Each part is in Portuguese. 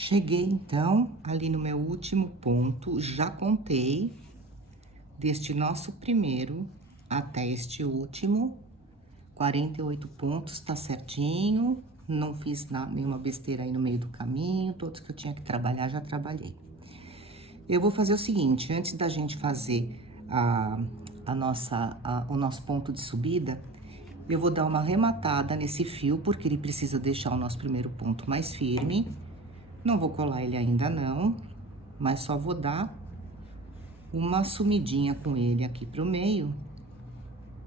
Cheguei, então, ali no meu último ponto, já contei deste nosso primeiro até este último, 48 pontos, tá certinho, não fiz nenhuma besteira aí no meio do caminho, todos que eu tinha que trabalhar, já trabalhei. Eu vou fazer o seguinte, antes da gente fazer o nosso ponto de subida, eu vou dar uma arrematada nesse fio, porque ele precisa deixar o nosso primeiro ponto mais firme. Não vou colar ele ainda não, mas só vou dar uma sumidinha com ele aqui pro meio.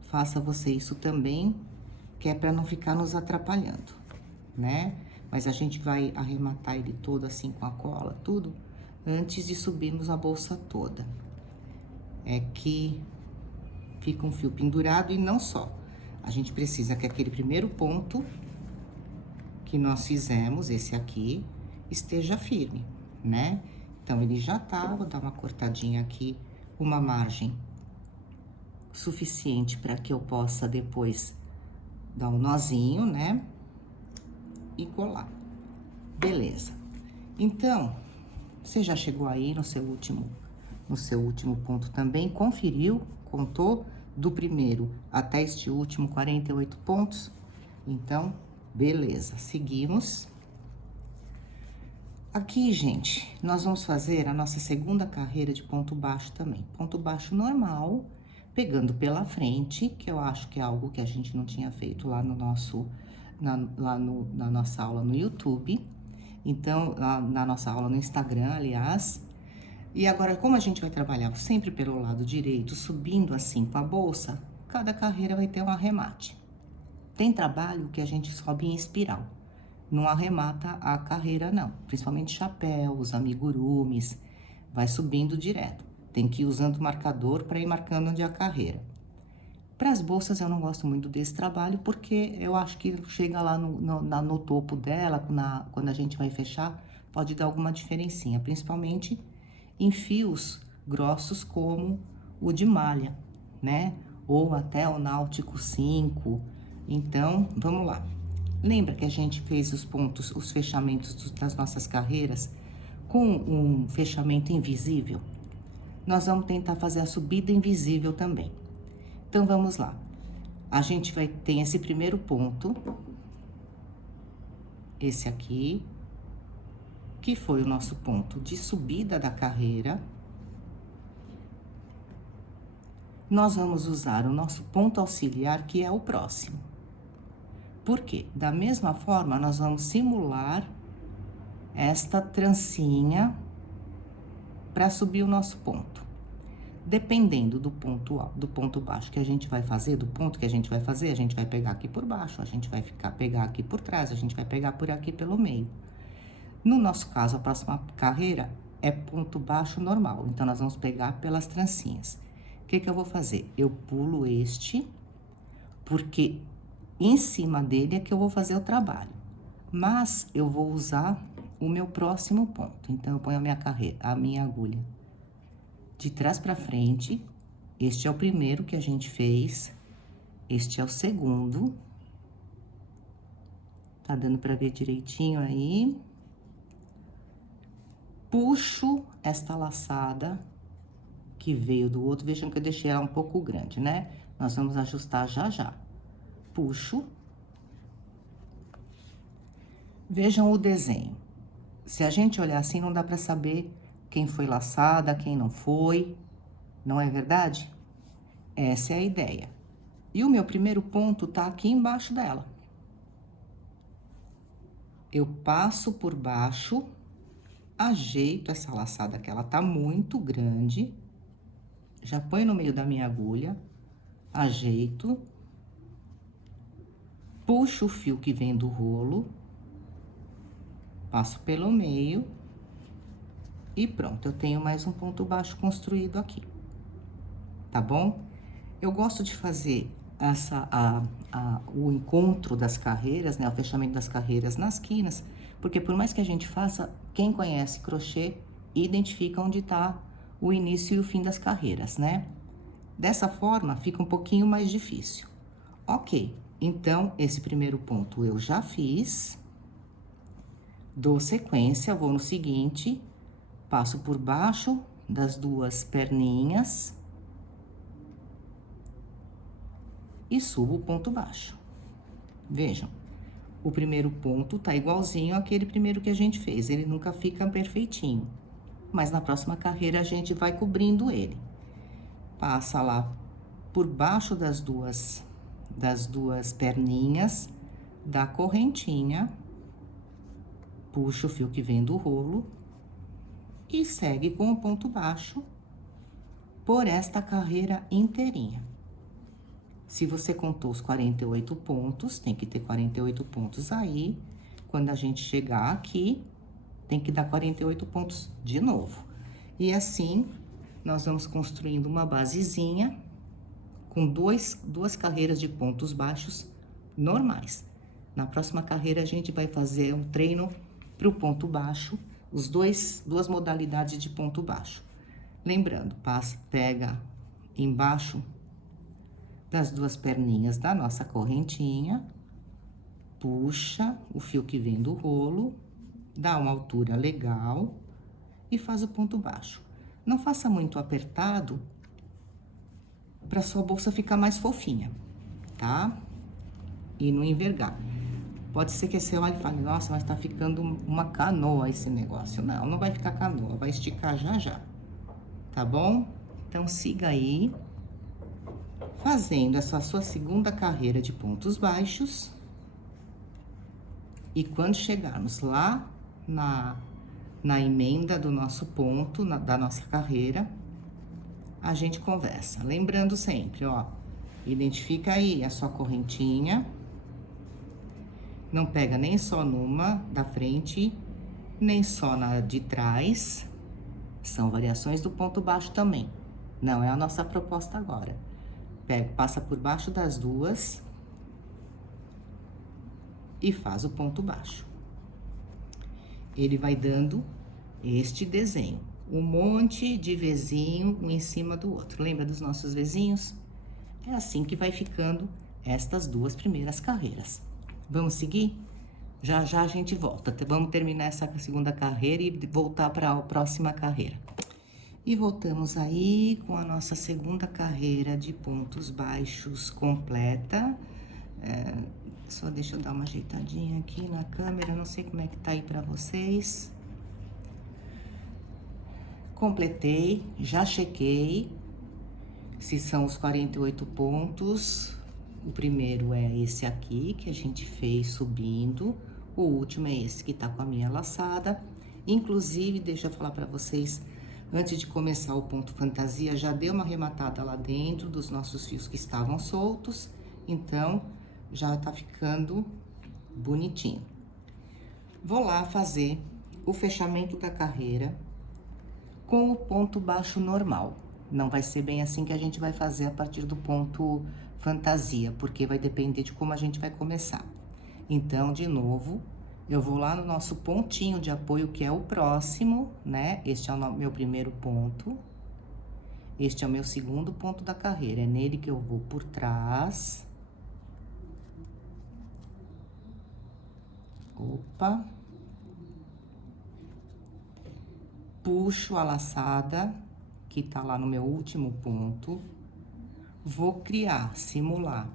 Faça você isso também, que é para não ficar nos atrapalhando, né? Mas a gente vai arrematar ele todo assim com a cola, tudo, antes de subirmos a bolsa toda. É que fica um fio pendurado e não só. A gente precisa que aquele primeiro ponto que nós fizemos, esse aqui, esteja firme, né? Então, ele já tá, vou dar uma cortadinha aqui, uma margem suficiente para que eu possa depois dar um nozinho, né? E colar. Beleza. Então, você já chegou aí no seu último ponto também, conferiu, contou do primeiro até este último 48 pontos? Então, beleza, seguimos. Aqui, gente, nós vamos fazer a nossa segunda carreira de ponto baixo também. Ponto baixo normal, pegando pela frente, que eu acho que é algo que a gente não tinha feito lá no nosso, na nossa aula no YouTube. Então, na nossa aula no Instagram, aliás. E agora, como a gente vai trabalhar sempre pelo lado direito, subindo assim com a bolsa, cada carreira vai ter um arremate. Tem trabalho que a gente sobe em espiral. Não arremata a carreira, não. Principalmente chapéus, amigurumis, vai subindo direto. Tem que ir usando o marcador para ir marcando onde é a carreira. Para as bolsas, eu não gosto muito desse trabalho, porque eu acho que chega lá no topo dela, quando a gente vai fechar, pode dar alguma diferencinha, principalmente em fios grossos como o de malha, né? Ou até o Náutico 5. Então, vamos lá. Lembra que a gente fez os fechamentos das nossas carreiras com um fechamento invisível? Nós vamos tentar fazer a subida invisível também. Então, vamos lá. A gente tem esse primeiro ponto, esse aqui, que foi o nosso ponto de subida da carreira. Nós vamos usar o nosso ponto auxiliar, que é o próximo. Por quê? Da mesma forma, nós vamos simular esta trancinha para subir o nosso ponto. Dependendo do ponto baixo que a gente vai fazer, do ponto que a gente vai fazer, a gente vai pegar aqui por baixo, a gente vai pegar aqui por trás, a gente vai pegar por aqui pelo meio. No nosso caso, a próxima carreira é ponto baixo normal, então nós vamos pegar pelas trancinhas. O que eu vou fazer? Eu pulo este, porque em cima dele é que eu vou fazer o trabalho. Mas eu vou usar o meu próximo ponto. Então, eu ponho a minha agulha de trás para frente. Este é o primeiro que a gente fez. Este é o segundo. Tá dando para ver direitinho aí. Puxo esta laçada que veio do outro. Vejam que eu deixei ela um pouco grande, né? Nós vamos ajustar já já. Puxo. Vejam o desenho. Se a gente olhar assim, não dá para saber quem foi laçada, quem não foi. Não é verdade? Essa é a ideia. E o meu primeiro ponto tá aqui embaixo dela. Eu passo por baixo, ajeito essa laçada que ela tá muito grande. Já põe no meio da minha agulha, ajeito. Puxo o fio que vem do rolo. Passo pelo meio. E pronto, eu tenho mais um ponto baixo construído aqui. Tá bom? Eu gosto de fazer o encontro das carreiras, né? O fechamento das carreiras nas quinas, porque por mais que a gente faça, quem conhece crochê identifica onde tá o início e o fim das carreiras, né? Dessa forma, fica um pouquinho mais difícil. Ok, então, esse primeiro ponto eu já fiz. Dou sequência, vou no seguinte, passo por baixo das duas perninhas e subo o ponto baixo. Vejam, o primeiro ponto tá igualzinho àquele primeiro que a gente fez, ele nunca fica perfeitinho, mas na próxima carreira a gente vai cobrindo ele. Passa lá por baixo das duas perninhas da correntinha, puxa o fio que vem do rolo e segue com o ponto baixo por esta carreira inteirinha. Se você contou os 48 pontos, tem que ter 48 pontos aí. Quando a gente chegar aqui, tem que dar 48 pontos de novo. E assim, nós vamos construindo uma basezinha com duas carreiras de pontos baixos normais. Na próxima carreira, a gente vai fazer um treino para o ponto baixo, duas modalidades de ponto baixo. Lembrando, pega embaixo das duas perninhas da nossa correntinha, puxa o fio que vem do rolo, dá uma altura legal e faz o ponto baixo. Não faça muito apertado para sua bolsa ficar mais fofinha, tá? E não envergar. Pode ser que você olhe e fale, nossa, mas tá ficando uma canoa esse negócio. Não, não vai ficar canoa, vai esticar já já, tá bom? Então, siga aí, fazendo essa sua segunda carreira de pontos baixos. E quando chegarmos lá na emenda do nosso ponto, da nossa carreira, a gente conversa. Lembrando sempre, ó, identifica aí a sua correntinha. Não pega nem só numa da frente, nem só na de trás. São variações do ponto baixo também. Não é a nossa proposta agora. Passa por baixo das duas e faz o ponto baixo. Ele vai dando este desenho, um monte de vezinho um em cima do outro. Lembra dos nossos vezinhos? É assim que vai ficando estas duas primeiras carreiras. Vamos seguir? Já já a gente volta. Vamos terminar essa segunda carreira e voltar para a próxima carreira. E voltamos aí com a nossa segunda carreira de pontos baixos completa. Só deixa eu dar uma ajeitadinha aqui na câmera, não sei como é que tá aí pra vocês. Completei, já chequei se são os 48 pontos. O primeiro é esse aqui, que a gente fez subindo. O último é esse que tá com a minha laçada. Inclusive, deixa eu falar pra vocês, antes de começar o ponto fantasia, já dei uma arrematada lá dentro dos nossos fios que estavam soltos. Então, já tá ficando bonitinho. Vou lá fazer o fechamento da carreira com o ponto baixo normal. Não vai ser bem assim que a gente vai fazer a partir do ponto fantasia, porque vai depender de como a gente vai começar. Então, de novo, eu vou lá no nosso pontinho de apoio, que é o próximo, né? Este é o meu primeiro ponto. Este é o meu segundo ponto da carreira. É nele que eu vou por trás. Opa. Puxo a laçada, que tá lá no meu último ponto. Vou criar, simular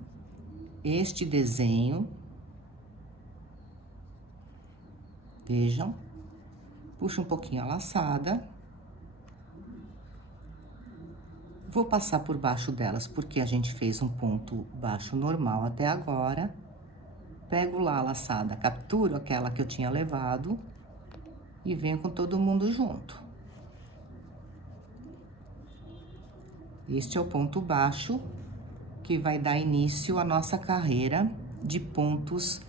este desenho. Vejam. Puxo um pouquinho a laçada. Vou passar por baixo delas, porque a gente fez um ponto baixo normal até agora. Pego lá a laçada, capturo aquela que eu tinha levado e venho com todo mundo junto. Este é o ponto baixo que vai dar início à nossa carreira de pontos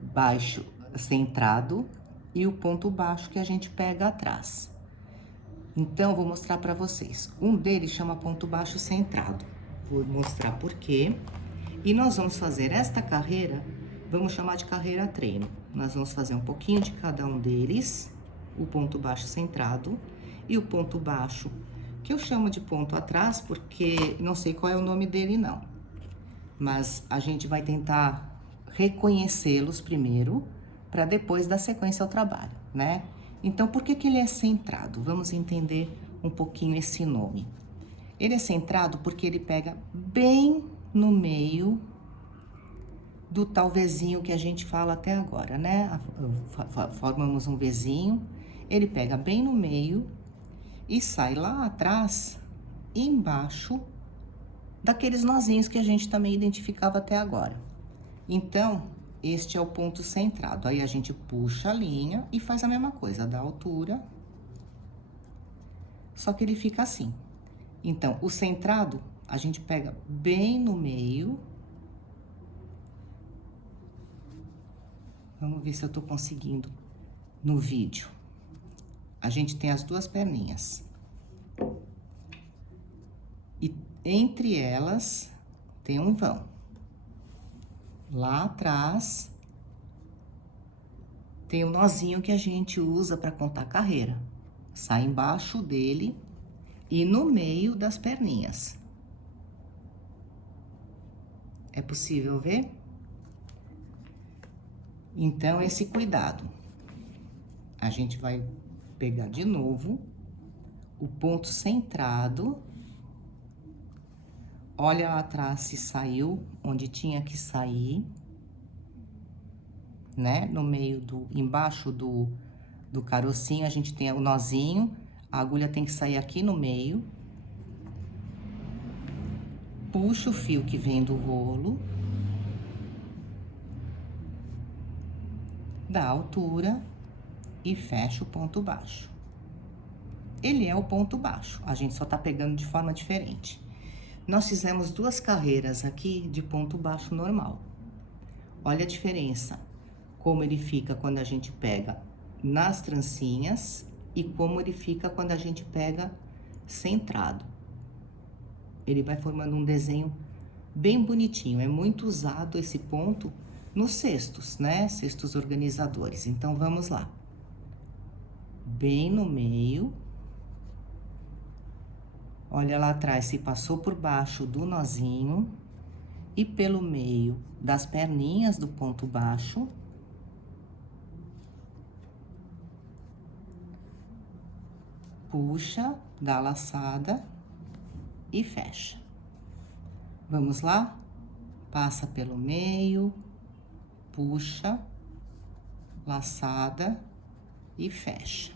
baixo centrado e o ponto baixo que a gente pega atrás. Então, vou mostrar para vocês. Um deles chama ponto baixo centrado. Vou mostrar por quê. E nós vamos fazer esta carreira, vamos chamar de carreira treino. Nós vamos fazer um pouquinho de cada um deles, o ponto baixo centrado e o ponto baixo, que eu chamo de ponto atrás, porque não sei qual é o nome dele, não. Mas a gente vai tentar reconhecê-los primeiro, para depois dar sequência ao trabalho, né? Então, por que que ele é centrado? Vamos entender um pouquinho esse nome. Ele é centrado porque ele pega bem no meio do tal Vzinho que a gente fala até agora, né? Formamos um Vzinho, ele pega bem no meio e sai lá atrás, embaixo daqueles nozinhos que a gente também identificava até agora. Então, este é o ponto centrado. Aí a gente puxa a linha e faz a mesma coisa, da altura, só que ele fica assim. Então, o centrado, a gente pega bem no meio. Vamos ver se eu tô conseguindo no vídeo. A gente tem as duas perninhas. E entre elas tem um vão. Lá atrás tem o nozinho que a gente usa para contar carreira. Sai embaixo dele e no meio das perninhas. É possível ver? Então, esse cuidado. A gente vai pegar de novo o ponto centrado. Olha lá atrás se saiu onde tinha que sair, né? No meio embaixo do carocinho, a gente tem o nozinho, a agulha tem que sair aqui no meio. Puxa o fio que vem do rolo. Da altura e fecha o ponto baixo. Ele é o ponto baixo, a gente só tá pegando de forma diferente. Nós fizemos duas carreiras aqui de ponto baixo normal. Olha a diferença, como ele fica quando a gente pega nas trancinhas e como ele fica quando a gente pega centrado. Ele vai formando um desenho bem bonitinho, é muito usado esse ponto nos cestos, né? Cestos organizadores. Então, vamos lá. Bem no meio. Olha lá atrás, se passou por baixo do nozinho e pelo meio das perninhas do ponto baixo. Puxa, dá a laçada e fecha. Vamos lá? Passa pelo meio, puxa, laçada e fecha.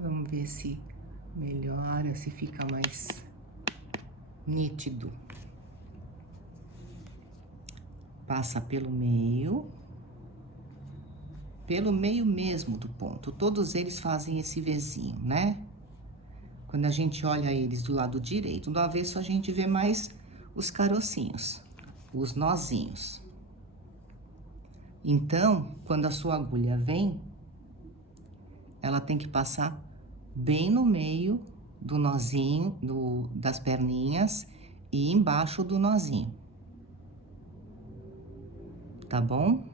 Vamos ver se melhora, se fica mais nítido. Passa pelo meio mesmo do ponto. Todos eles fazem esse Vzinho, né? Quando a gente olha eles do lado direito, do avesso a gente vê mais os carocinhos, os nozinhos. Então, quando a sua agulha vem, ela tem que passar bem no meio do nozinho, das perninhas e embaixo do nozinho. Tá bom?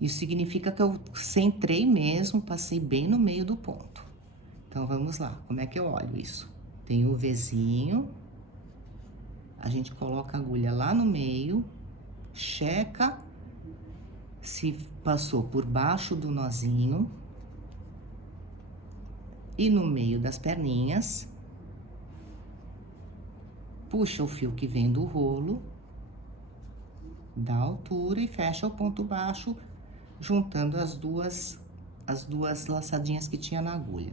Isso significa que eu centrei mesmo, passei bem no meio do ponto. Então, vamos lá. Como é que eu olho isso? Tem o Vzinho. A gente coloca a agulha lá no meio, checa se passou por baixo do nozinho e no meio das perninhas. Puxa o fio que vem do rolo, da altura e fecha o ponto baixo, juntando as duas laçadinhas que tinha na agulha.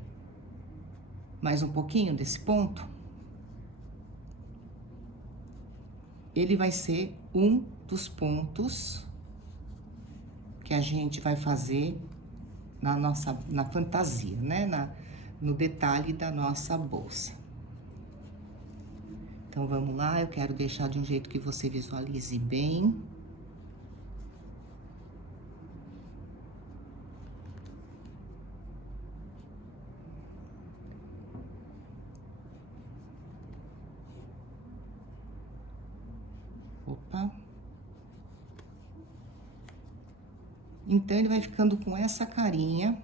Mais um pouquinho desse ponto. Ele vai ser um dos pontos que a gente vai fazer na fantasia, né? No detalhe da nossa bolsa. Então, vamos lá, eu quero deixar de um jeito que você visualize bem. Opa. Então, ele vai ficando com essa carinha.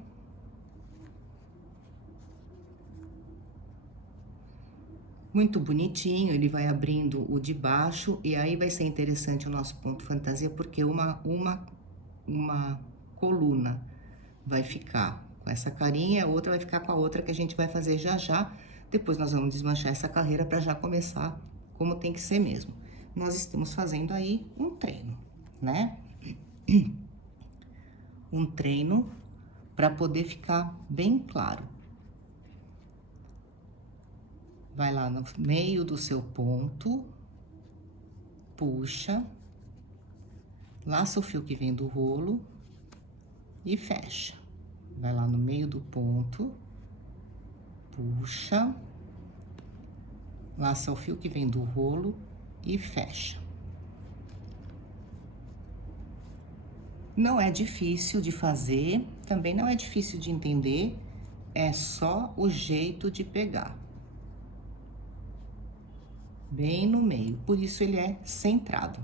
Muito bonitinho, ele vai abrindo o de baixo, e aí vai ser interessante o nosso ponto fantasia, porque uma coluna vai ficar com essa carinha, a outra vai ficar com a outra que a gente vai fazer já já. Depois nós vamos desmanchar essa carreira para já começar como tem que ser mesmo. Nós estamos fazendo aí um treino, né? Um treino para poder ficar bem claro. Vai lá no meio do seu ponto, puxa, laça o fio que vem do rolo e fecha. Vai lá no meio do ponto, puxa, laça o fio que vem do rolo e fecha. Não é difícil de fazer, também não é difícil de entender, é só o jeito de pegar. Bem no meio, por isso ele é centrado.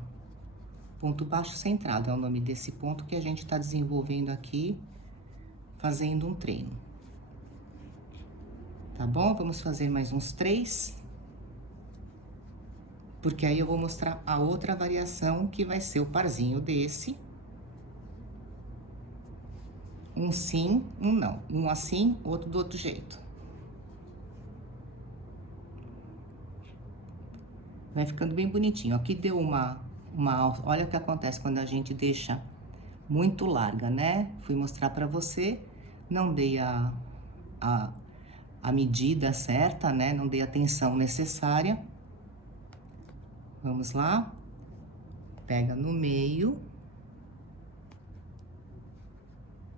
Ponto baixo centrado é o nome desse ponto que a gente tá desenvolvendo aqui, fazendo um treino. Tá bom? Vamos fazer mais uns 3. Porque aí eu vou mostrar a outra variação, que vai ser o parzinho desse. Um sim, um não. Um assim, outro do outro jeito. Vai ficando bem bonitinho. Aqui deu olha o que acontece quando a gente deixa muito larga, né? Fui mostrar pra você, não dei a medida certa, né? Não dei a tensão necessária. Vamos lá. Pega no meio.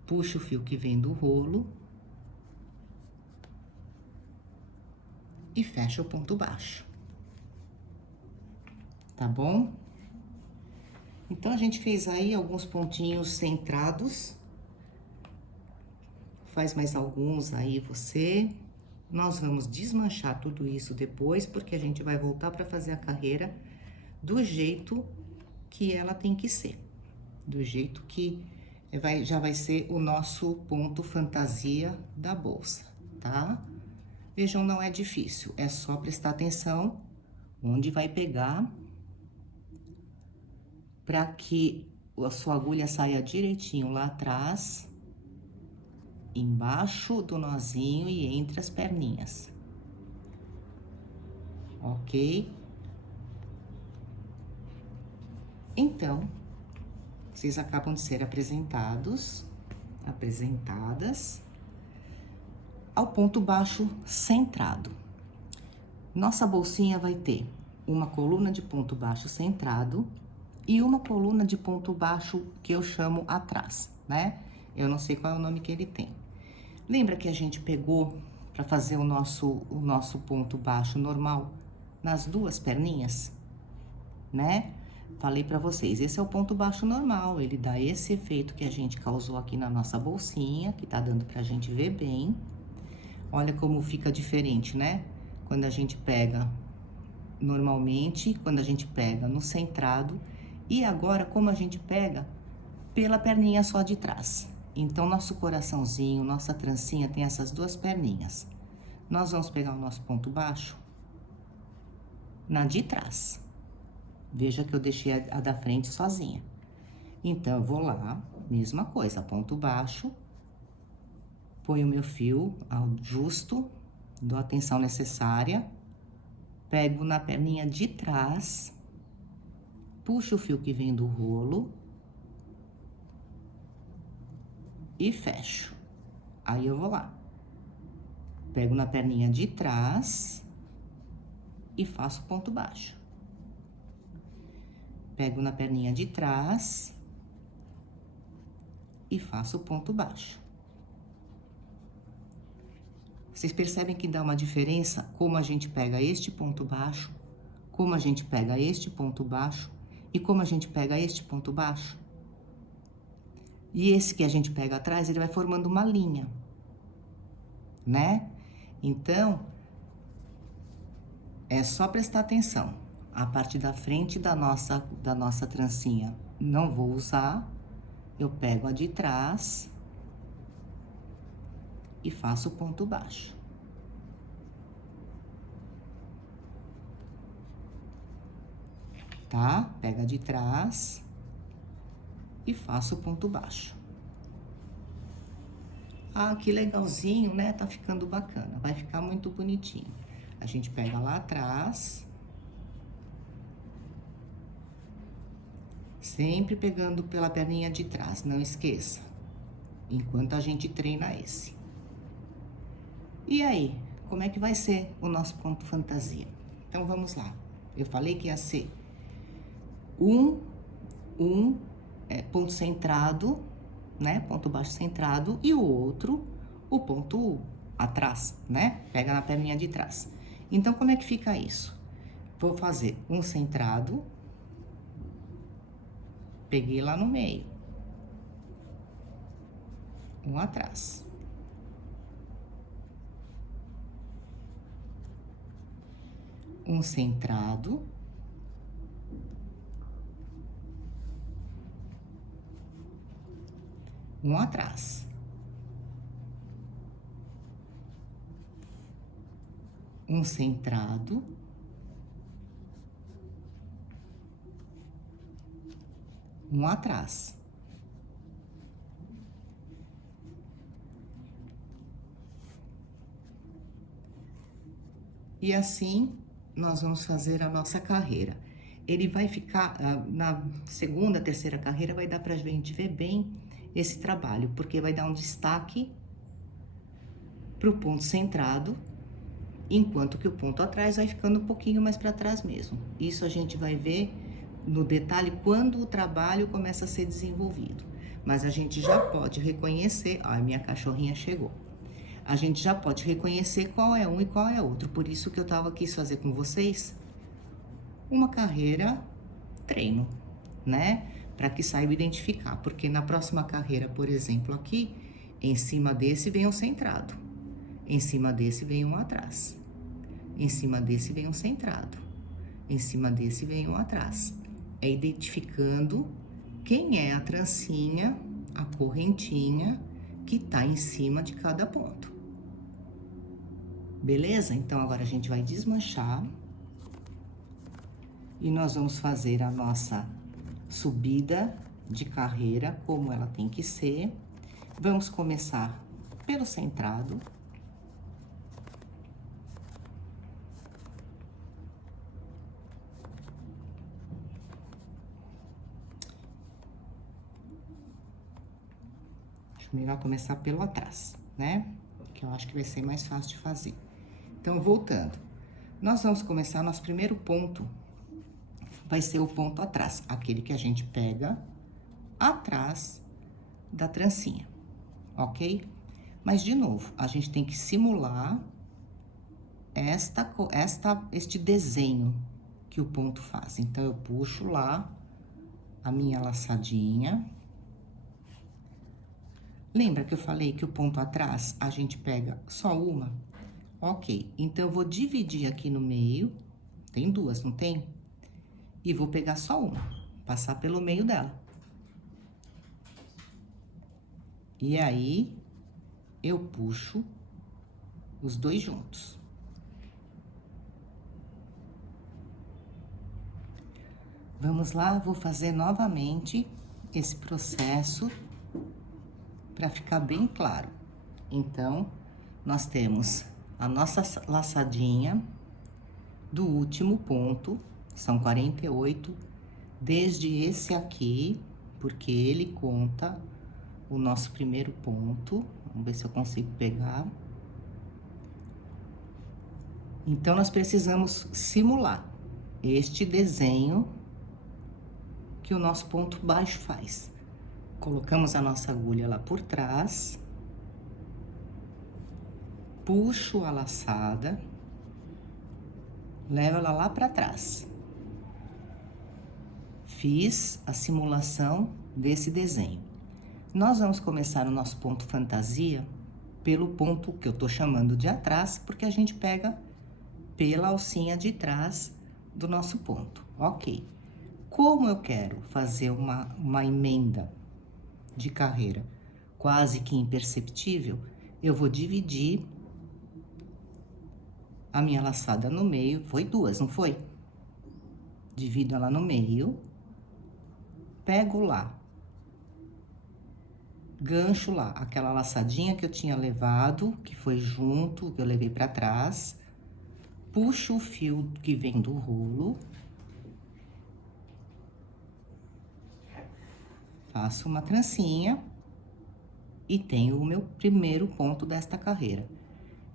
Puxa o fio que vem do rolo. E fecha o ponto baixo. Tá bom? Então, a gente fez aí alguns pontinhos centrados. Faz mais alguns aí você. Nós vamos desmanchar tudo isso depois, porque a gente vai voltar para fazer a carreira do jeito que ela tem que ser. Do jeito que já vai ser o nosso ponto fantasia da bolsa, tá? Vejam, não é difícil, é só prestar atenção onde vai pegar, para que a sua agulha saia direitinho lá atrás, embaixo do nozinho e entre as perninhas. Ok? Então, vocês acabam de ser apresentadas ao ponto baixo centrado. Nossa bolsinha vai ter uma coluna de ponto baixo centrado e uma coluna de ponto baixo que eu chamo atrás, né? Eu não sei qual é o nome que ele tem. Lembra que a gente pegou para fazer o nosso ponto baixo normal nas duas perninhas, né? Falei para vocês, esse é o ponto baixo normal, ele dá esse efeito que a gente causou aqui na nossa bolsinha, que tá dando pra gente ver bem. Olha como fica diferente, né? Quando a gente pega normalmente, quando a gente pega no centrado, e agora como a gente pega pela perninha só de trás. Então, nosso coraçãozinho, nossa trancinha tem essas duas perninhas. Nós vamos pegar o nosso ponto baixo na de trás. Veja que eu deixei a da frente sozinha. Então, eu vou lá, mesma coisa, ponto baixo, ponho o meu fio ao justo, dou a tensão necessária, pego na perninha de trás, puxo o fio que vem do rolo e fecho. Aí, eu vou lá, pego na perninha de trás e faço ponto baixo. Pego na perninha de trás e faço ponto baixo. Vocês percebem que dá uma diferença como a gente pega este ponto baixo, como a gente pega este ponto baixo e como a gente pega este ponto baixo? E esse que a gente pega atrás, ele vai formando uma linha, né? Então, é só prestar atenção. A parte da frente da nossa trancinha não vou usar, eu pego a de trás e faço ponto baixo. tá? Pega de trás e faço o ponto baixo. Ah, que legalzinho, né? Tá ficando bacana, vai ficar muito bonitinho. A gente pega lá atrás, sempre pegando pela perninha de trás, não esqueça, enquanto a gente treina esse. E aí, como é que vai ser o nosso ponto fantasia? Então, vamos lá. Eu falei que ia ser ponto centrado, né? Ponto baixo centrado, e o outro, o ponto atrás, né? Pega na perninha de trás. Então, como é que fica isso? Vou fazer um centrado, peguei lá no meio, um atrás. Um centrado, um atrás. Um centrado, um atrás. E assim, nós vamos fazer a nossa carreira. Ele vai ficar, na segunda, terceira carreira, vai dar pra gente ver bem esse trabalho, porque vai dar um destaque pro ponto centrado, enquanto que o ponto atrás vai ficando um pouquinho mais para trás mesmo. Isso a gente vai ver no detalhe quando o trabalho começa a ser desenvolvido. Mas a gente já pode reconhecer, ó, a minha cachorrinha chegou. A gente já pode reconhecer qual é um e qual é outro. Por isso que eu quis fazer com vocês uma carreira treino, né? Para que saiba identificar. Porque na próxima carreira, por exemplo, aqui, em cima desse vem um centrado. Em cima desse vem um atrás. Em cima desse vem um centrado. Em cima desse vem um atrás. É identificando quem é a trancinha, a correntinha que tá em cima de cada ponto. Beleza? Então, agora a gente vai desmanchar. E nós vamos fazer a nossa subida de carreira, como ela tem que ser. Vamos começar pelo centrado. Acho melhor começar pelo atrás, né? Que eu acho que vai ser mais fácil de fazer. Então, voltando. Nós vamos começar, nosso primeiro ponto vai ser o ponto atrás, aquele que a gente pega atrás da trancinha, ok? Mas, de novo, a gente tem que simular este desenho que o ponto faz. Então, eu puxo lá a minha laçadinha. Lembra que eu falei que o ponto atrás a gente pega só uma? Ok, então eu vou dividir aqui no meio, tem duas, não tem? E vou pegar só uma, passar pelo meio dela. E aí, eu puxo os dois juntos. Vamos lá, vou fazer novamente esse processo para ficar bem claro. Então, nós temos a nossa laçadinha do último ponto, são 48, desde esse aqui, porque ele conta o nosso primeiro ponto. Vamos ver se eu consigo pegar. Então, nós precisamos simular este desenho que o nosso ponto baixo faz. Colocamos a nossa agulha lá por trás, puxo a laçada, levo ela lá para trás. Fiz a simulação desse desenho. Nós vamos começar o nosso ponto fantasia pelo ponto que eu tô chamando de atrás, porque a gente pega pela alcinha de trás do nosso ponto, ok? Como eu quero fazer uma emenda de carreira quase que imperceptível, eu vou dividir a minha laçada no meio, foi duas, não foi? Divido ela no meio, pego lá, gancho lá, aquela laçadinha que eu tinha levado, que foi junto, que eu levei pra trás, puxo o fio que vem do rolo, faço uma trancinha e tenho o meu primeiro ponto desta carreira.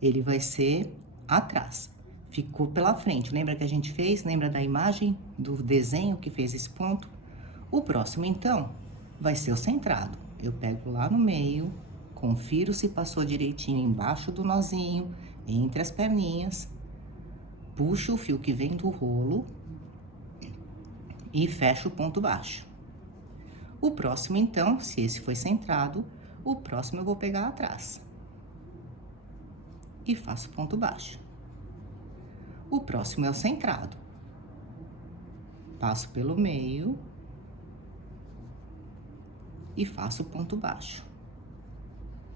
Ele vai ser atrás. Ficou pela frente. Lembra que a gente fez? Lembra da imagem do desenho que fez esse ponto? O próximo, então, vai ser o centrado. Eu pego lá no meio, confiro se passou direitinho embaixo do nozinho, entre as perninhas, puxo o fio que vem do rolo e fecho o ponto baixo. O próximo, então, se esse foi centrado, o próximo eu vou pegar atrás e faço ponto baixo. O próximo é o centrado. Passo pelo meio e faço ponto baixo.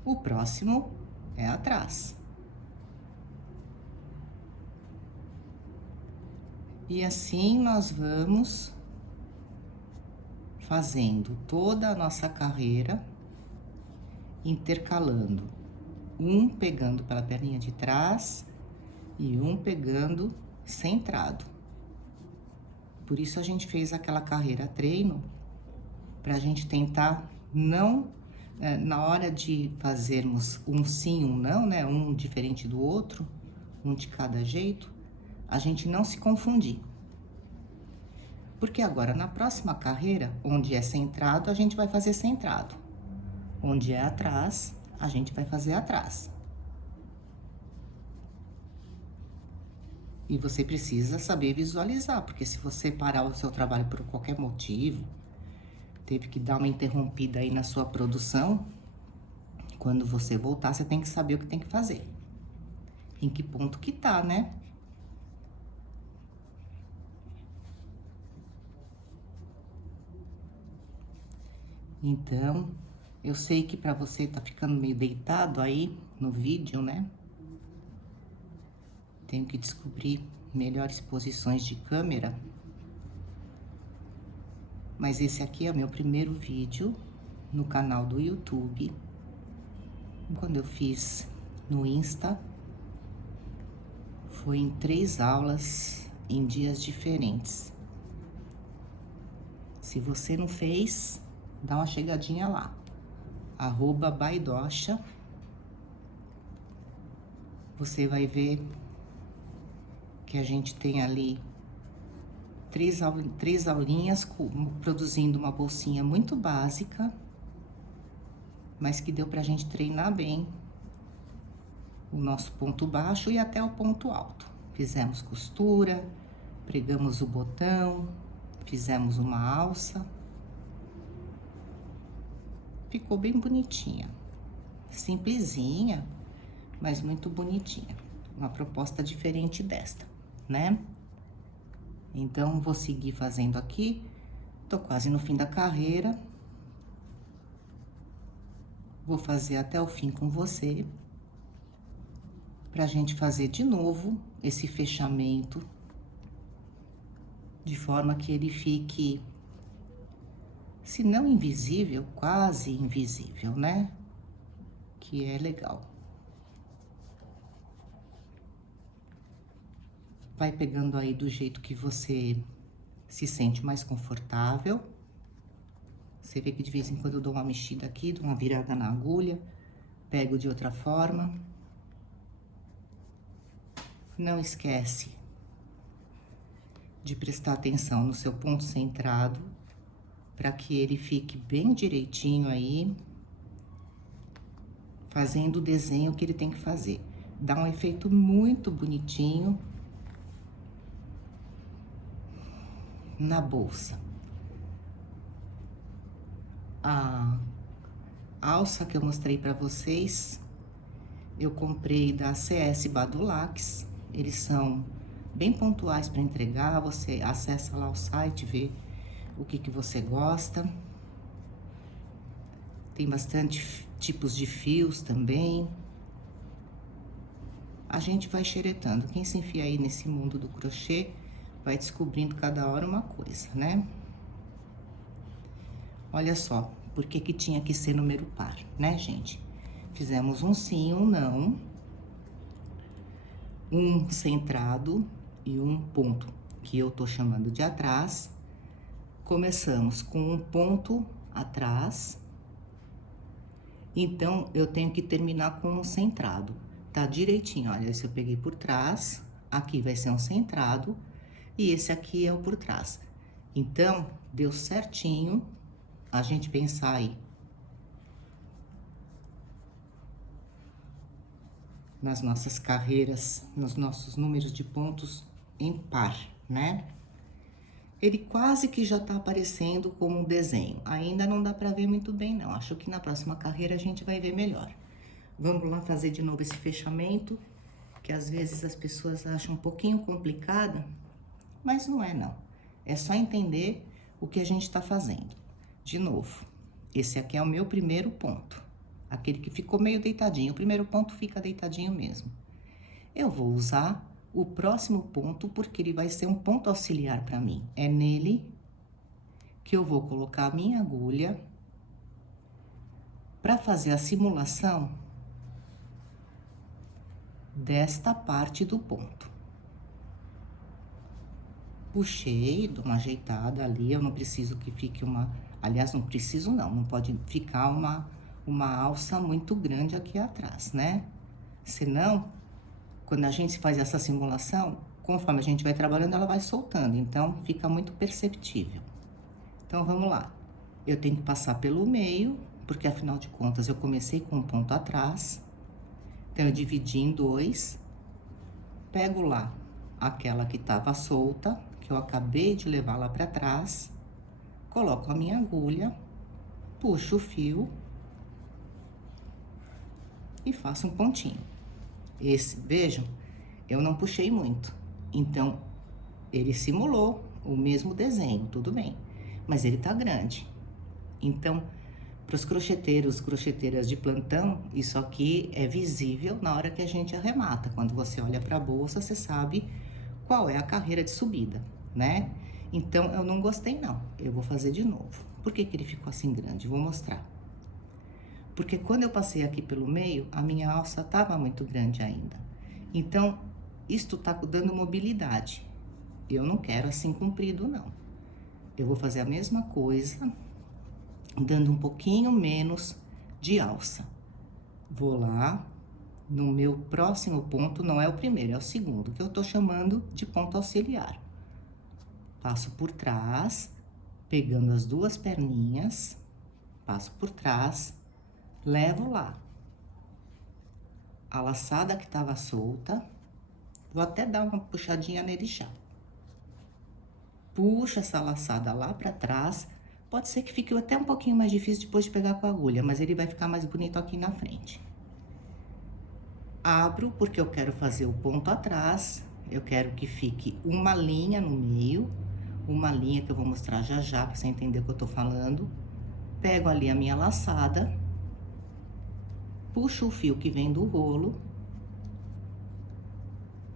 O próximo é atrás. E assim nós vamos fazendo toda a nossa carreira, intercalando, um pegando pela perninha de trás e um pegando centrado. Por isso a gente fez aquela carreira treino, pra gente tentar não, na hora de fazermos um sim, um não, né, um diferente do outro, um de cada jeito, a gente não se confundir. Porque agora, na próxima carreira, onde é centrado, a gente vai fazer centrado. Onde é atrás, a gente vai fazer atrás. E você precisa saber visualizar, porque se você parar o seu trabalho por qualquer motivo, teve que dar uma interrompida aí na sua produção, quando você voltar, você tem que saber o que tem que fazer. Em que ponto que tá, né? Então, eu sei que pra você tá ficando meio deitado aí no vídeo, né? Tenho que descobrir melhores posições de câmera. Mas esse aqui é o meu primeiro vídeo no canal do YouTube. Quando eu fiz no Insta, foi em 3 aulas em dias diferentes. Se você não fez, dá uma chegadinha lá. @baidocha. Você vai ver que a gente tem ali 3 aulinhas produzindo uma bolsinha muito básica, mas que deu pra gente treinar bem o nosso ponto baixo e até o ponto alto. Fizemos costura, pregamos o botão, fizemos uma alça. Ficou bem bonitinha. Simplesinha, mas muito bonitinha. Uma proposta diferente desta, né? Então, vou seguir fazendo aqui. Tô quase no fim da carreira. Vou fazer até o fim com você, pra gente fazer de novo esse fechamento, de forma que ele fique, se não invisível, quase invisível, né? Que é legal. Vai pegando aí do jeito que você se sente mais confortável. Você vê que de vez em quando eu dou uma mexida aqui, dou uma virada na agulha, pego de outra forma. Não esquece de prestar atenção no seu ponto centrado, para que ele fique bem direitinho aí, fazendo o desenho que ele tem que fazer. Dá um efeito muito bonitinho na bolsa. A alça que eu mostrei pra vocês, eu comprei da CS Badulax. Eles são bem pontuais para entregar. Você acessa lá o site, vê o que você gosta. Tem bastante tipos de fios também. A gente vai xeretando. Quem se enfia aí nesse mundo do crochê vai descobrindo cada hora uma coisa, né? Olha só, por que que tinha que ser número par, né, gente? Fizemos um sim, um não, um centrado e um ponto, que eu tô chamando de atrás. Começamos com um ponto atrás, então eu tenho que terminar com um centrado. Tá direitinho, olha, esse eu peguei por trás, aqui vai ser um centrado, e esse aqui é o por trás. Então, deu certinho a gente pensar aí nas nossas carreiras, nos nossos números de pontos em par, né? Ele quase que já tá aparecendo como um desenho. Ainda não dá pra ver muito bem, não. Acho que na próxima carreira a gente vai ver melhor. Vamos lá fazer de novo esse fechamento, que às vezes as pessoas acham um pouquinho complicado, mas não é, não. É só entender o que a gente tá fazendo. De novo, esse aqui é o meu primeiro ponto. Aquele que ficou meio deitadinho. O primeiro ponto fica deitadinho mesmo. Eu vou usar o próximo ponto porque ele vai ser um ponto auxiliar para mim. É nele que eu vou colocar a minha agulha para fazer a simulação desta parte do ponto. Puxei, dou uma ajeitada ali, eu não preciso que fique uma... Aliás, não preciso não pode ficar uma alça muito grande aqui atrás, né? Senão, quando a gente faz essa simulação, conforme a gente vai trabalhando, ela vai soltando, então fica muito perceptível. Então, vamos lá. Eu tenho que passar pelo meio, porque afinal de contas eu comecei com um ponto atrás. Então, eu dividi em dois, pego lá aquela que tava solta, que eu acabei de levar lá pra trás, coloco a minha agulha, puxo o fio e faço um pontinho. Esse, vejam, eu não puxei muito, então ele simulou o mesmo desenho, tudo bem, mas ele tá grande. Então, para os crocheteiros, crocheteiras de plantão, isso aqui é visível na hora que a gente arremata. Quando você olha para a bolsa, você sabe qual é a carreira de subida, né? Então, eu não gostei não, eu vou fazer de novo. Por que que ele ficou assim grande? Vou mostrar. Porque quando eu passei aqui pelo meio, a minha alça estava muito grande ainda. Então, isto tá dando mobilidade. Eu não quero assim comprido, não. Eu vou fazer a mesma coisa, dando um pouquinho menos de alça. Vou lá, no meu próximo ponto, não é o primeiro, é o segundo, que eu tô chamando de ponto auxiliar. Passo por trás, pegando as duas perninhas, passo por trás, levo lá a laçada que tava solta, vou até dar uma puxadinha nele já. Puxa essa laçada lá pra trás, pode ser que fique até um pouquinho mais difícil depois de pegar com a agulha, mas ele vai ficar mais bonito aqui na frente. Abro, porque eu quero fazer o ponto atrás, eu quero que fique uma linha no meio, uma linha que eu vou mostrar já já, pra você entender o que eu tô falando. Pego ali a minha laçada, puxo o fio que vem do rolo,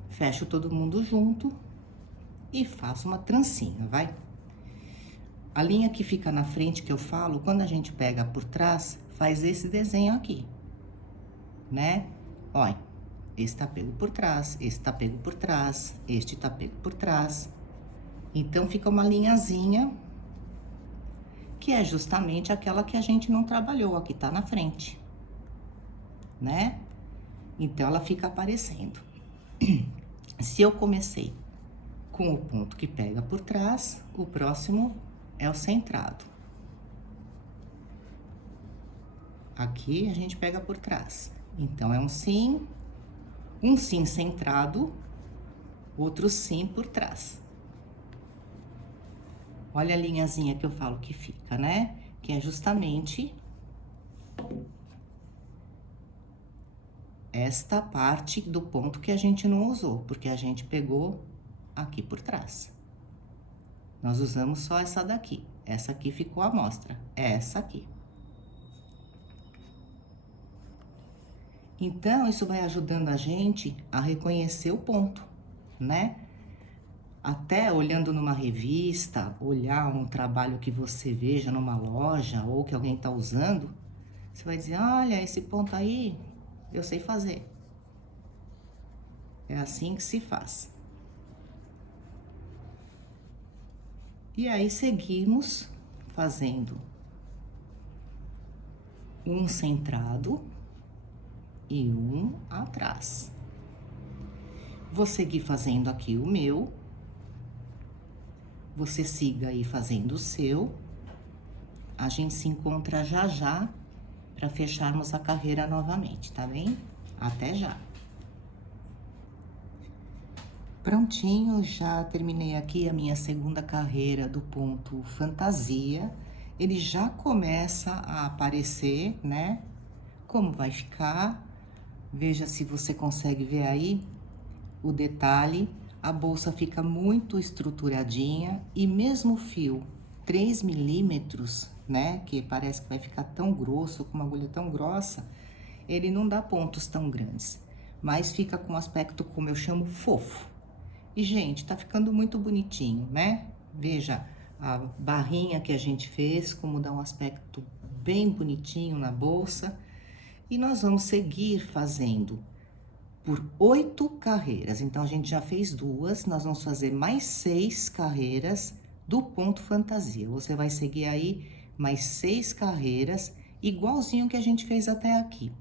fecho todo mundo junto e faço uma trancinha, vai? A linha que fica na frente que eu falo, quando a gente pega por trás, faz esse desenho aqui, né? Olha, esse tá pego por trás, esse tá pego por trás, este tá pego por trás. Então, fica uma linhazinha, que é justamente aquela que a gente não trabalhou, a que tá na frente, né? Então, ela fica aparecendo. Se eu comecei com o ponto que pega por trás, o próximo é o centrado. Aqui a gente pega por trás. Então, é um sim centrado, outro sim por trás. Olha a linhazinha que eu falo que fica, né? Que é justamente esta parte do ponto que a gente não usou, porque a gente pegou aqui por trás. Nós usamos só essa daqui. Essa aqui ficou à mostra, é essa aqui. Então, isso vai ajudando a gente a reconhecer o ponto, né? até olhando numa revista, olhar um trabalho que você veja numa loja ou que alguém está usando, você vai dizer, olha, esse ponto aí eu sei fazer. É assim que se faz. E aí seguimos fazendo um centrado e um atrás. Vou seguir fazendo aqui o meu. Você siga aí fazendo o seu. A gente se encontra já já para fecharmos a carreira novamente, tá bem? Até já. Prontinho, já terminei aqui a minha segunda carreira do ponto fantasia. Ele já começa a aparecer, né? Como vai ficar? Veja se você consegue ver aí o detalhe. A bolsa fica muito estruturadinha e mesmo o fio 3 milímetros, né? Que parece que vai ficar tão grosso, com uma agulha tão grossa, ele não dá pontos tão grandes, mas fica com um aspecto, como eu chamo, fofo. E, gente, tá ficando muito bonitinho, né? Veja a barrinha que a gente fez, como dá um aspecto bem bonitinho na bolsa. E nós vamos seguir fazendo por 8 carreiras. Então, a gente já fez 2, nós vamos fazer mais 6 carreiras do ponto fantasia. Você vai seguir aí mais 6 carreiras, igualzinho que a gente fez até aqui.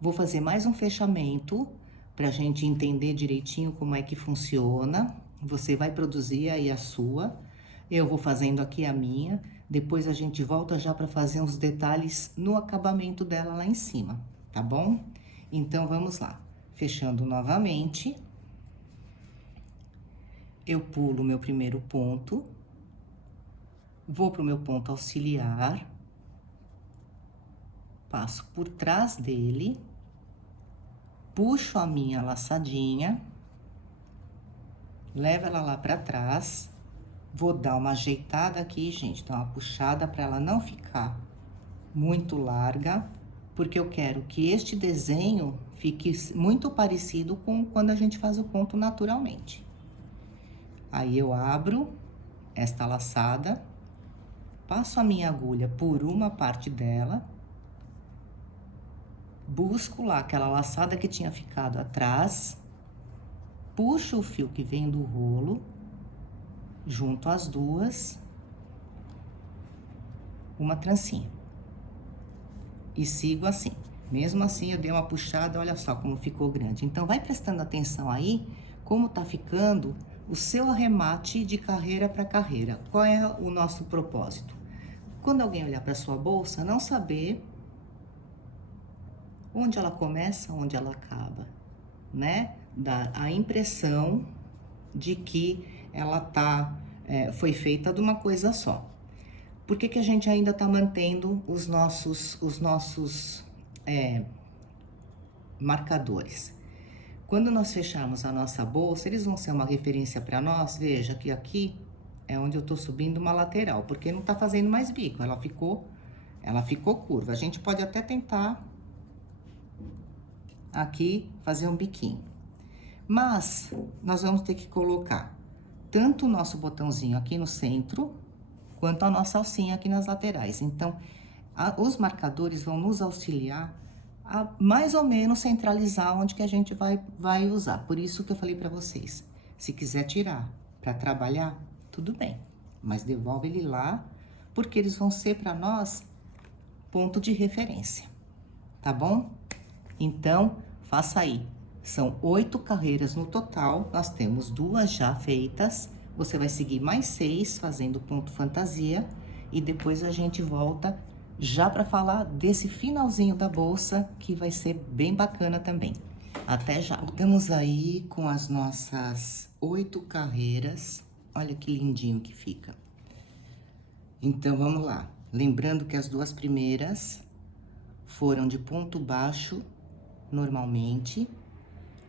Vou fazer mais um fechamento pra gente entender direitinho como é que funciona. Você vai produzir aí a sua, eu vou fazendo aqui a minha, depois a gente volta já para fazer uns detalhes no acabamento dela lá em cima, tá bom? Então, vamos lá. Fechando novamente, eu pulo o meu primeiro ponto, vou pro meu ponto auxiliar, passo por trás dele, puxo a minha laçadinha, levo ela lá pra trás, vou dar uma ajeitada aqui, gente, dar uma puxada para ela não ficar muito larga, porque eu quero que este desenho fique muito parecido com quando a gente faz o ponto naturalmente. Aí eu abro esta laçada, passo a minha agulha por uma parte dela, busco lá aquela laçada que tinha ficado atrás, puxo o fio que vem do rolo, junto as duas, uma trancinha. E sigo assim. Mesmo assim, eu dei uma puxada, olha só como ficou grande. Então, vai prestando atenção aí, como tá ficando o seu arremate de carreira para carreira. Qual é o nosso propósito? Quando alguém olhar para sua bolsa, não saber onde ela começa, onde ela acaba, né? Dá a impressão de que ela foi feita de uma coisa só. Por que que a gente ainda está mantendo os nossos marcadores? Quando nós fecharmos a nossa bolsa, eles vão ser uma referência para nós. Veja que aqui é onde eu tô subindo uma lateral, porque não tá fazendo mais bico, ela ficou curva. A gente pode até tentar aqui fazer um biquinho. Mas nós vamos ter que colocar tanto o nosso botãozinho aqui no centro, quanto a nossa alcinha aqui nas laterais. Então, os marcadores vão nos auxiliar a mais ou menos centralizar onde que a gente vai usar. Por isso que eu falei para vocês, se quiser tirar para trabalhar, tudo bem, mas devolve ele lá, porque eles vão ser para nós ponto de referência, tá bom? Então, faça aí. São 8 carreiras no total, nós temos 2 já feitas. Você vai seguir mais 6 fazendo ponto fantasia e depois a gente volta já para falar desse finalzinho da bolsa, que vai ser bem bacana também. Até já! Estamos aí com as nossas 8 carreiras. Olha que lindinho que fica. Então, vamos lá. Lembrando que as 2 primeiras foram de ponto baixo, normalmente.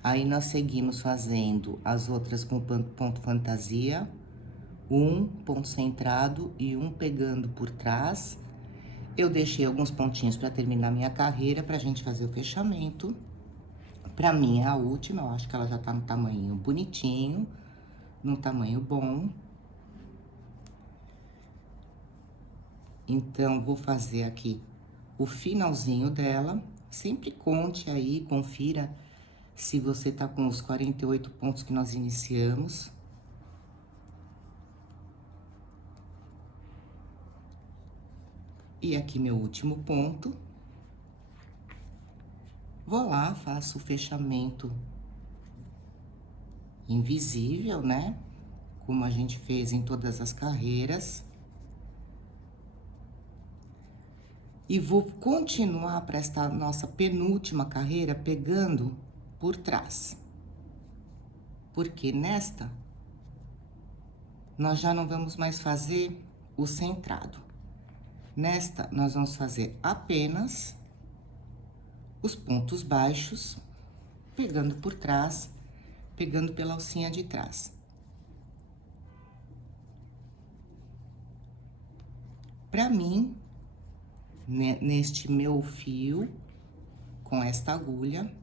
Aí, nós seguimos fazendo as outras com ponto fantasia. Um ponto centrado e um pegando por trás. Eu deixei alguns pontinhos para terminar minha carreira, pra gente fazer o fechamento. Pra mim, é a última, eu acho que ela já tá no tamanho bonitinho. num tamanho bom. Então, vou fazer aqui o finalzinho dela. Sempre conte aí, confira se você tá com os 48 pontos que nós iniciamos. E aqui meu último ponto. Vou lá, faço o fechamento invisível, né? Como a gente fez em todas as carreiras. E vou continuar para esta nossa penúltima carreira pegando por trás. Porque nesta, nós já não vamos mais fazer o centrado. Nesta, nós vamos fazer apenas os pontos baixos, pegando por trás, pegando pela alcinha de trás. Pra mim, neste meu fio, com esta agulha,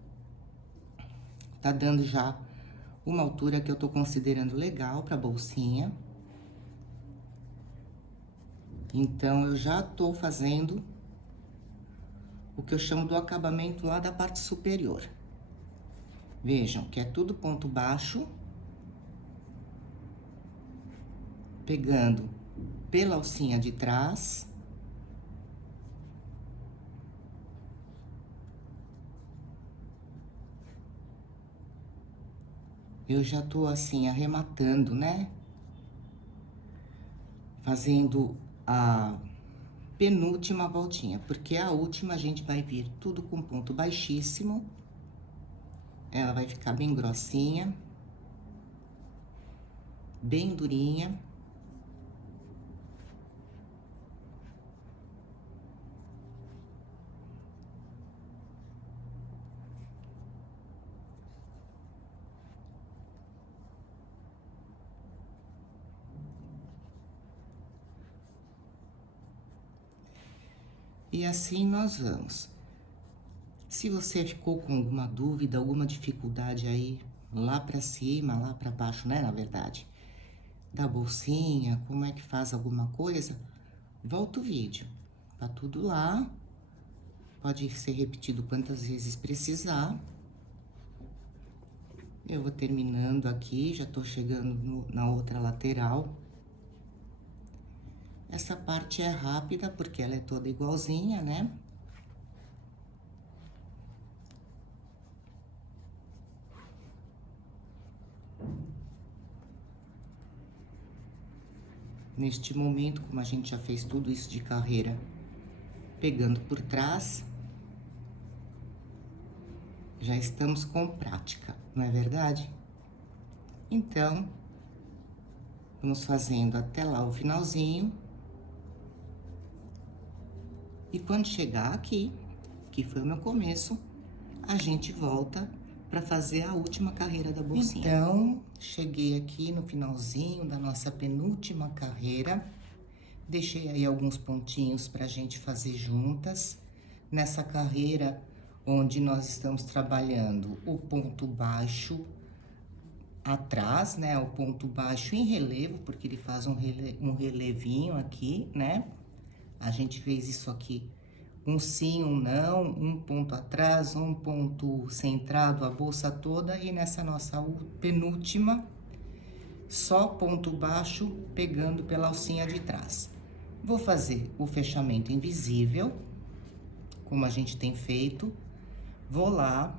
tá dando já uma altura que eu tô considerando legal pra bolsinha. Então, eu já tô fazendo o que eu chamo do acabamento lá da parte superior. Vejam que é tudo ponto baixo, pegando pela alcinha de trás. Eu já tô assim, arrematando, né? Fazendo a penúltima voltinha, porque a última a gente vai vir tudo com ponto baixíssimo. Ela vai ficar bem grossinha, bem durinha. E assim nós vamos. Se você ficou com alguma dúvida, alguma dificuldade aí, lá pra cima, lá pra baixo, né, na verdade, da bolsinha, como é que faz alguma coisa, volta o vídeo. Tá tudo lá, pode ser repetido quantas vezes precisar. Eu vou terminando aqui, já tô chegando na outra lateral. Essa parte é rápida, porque ela é toda igualzinha, né? Neste momento, como a gente já fez tudo isso de carreira, pegando por trás, já estamos com prática, não é verdade? Então, vamos fazendo até lá o finalzinho. E quando chegar aqui, que foi o meu começo, a gente volta para fazer a última carreira da bolsinha. Então, cheguei aqui no finalzinho da nossa penúltima carreira. Deixei aí alguns pontinhos pra gente fazer juntas. Nessa carreira onde nós estamos trabalhando o ponto baixo atrás, né? O ponto baixo em relevo, porque ele faz um relevinho aqui, né? A gente fez isso aqui, um sim, um não, um ponto atrás, um ponto centrado, a bolsa toda. E nessa nossa penúltima, só ponto baixo pegando pela alcinha de trás. Vou fazer o fechamento invisível, como a gente tem feito. Vou lá,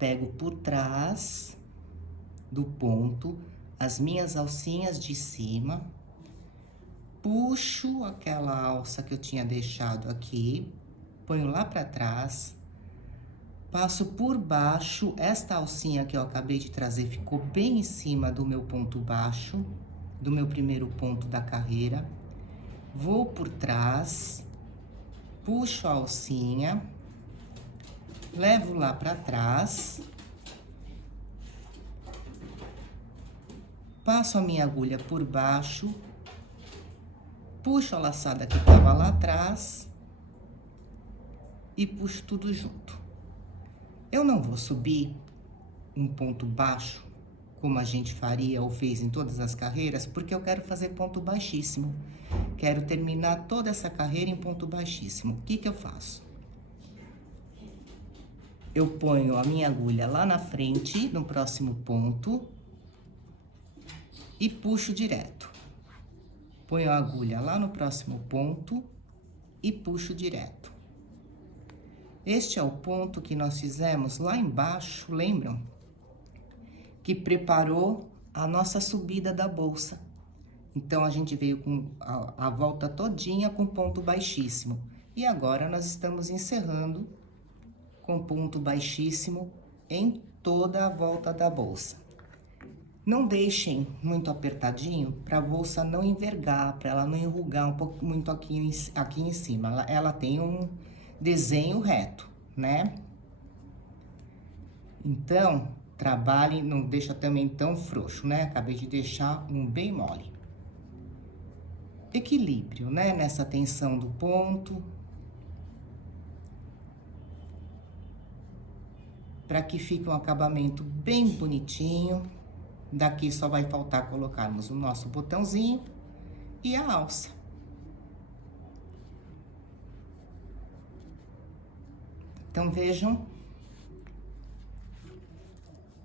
pego por trás do ponto as minhas alcinhas de cima, puxo aquela alça que eu tinha deixado aqui, ponho lá pra trás, passo por baixo. Esta alcinha que eu acabei de trazer ficou bem em cima do meu ponto baixo, do meu primeiro ponto da carreira. Vou por trás, puxo a alcinha, levo lá pra trás, passo a minha agulha por baixo, puxo a laçada que tava lá atrás e puxo tudo junto. Eu não vou subir um ponto baixo como a gente faria ou fez em todas as carreiras, porque eu quero fazer ponto baixíssimo. Quero terminar toda essa carreira em ponto baixíssimo. O que que eu faço? Eu ponho a minha agulha lá na frente, no próximo ponto, e puxo direto. Ponho a agulha lá no próximo ponto e puxo direto. Este é o ponto que nós fizemos lá embaixo, lembram? Que preparou a nossa subida da bolsa. Então, a gente veio com a volta todinha com ponto baixíssimo. E agora, nós estamos encerrando com ponto baixíssimo em toda a volta da bolsa. Não deixem muito apertadinho para a bolsa não envergar, para ela não enrugar um pouco muito aqui em cima. Ela tem um desenho reto, né? Então, trabalhe, não deixa também tão frouxo, né? Acabei de deixar um bem mole. Equilíbrio, né? Nessa tensão do ponto. Para que fique um acabamento bem bonitinho. Daqui só vai faltar colocarmos o nosso botãozinho e a alça. Então, vejam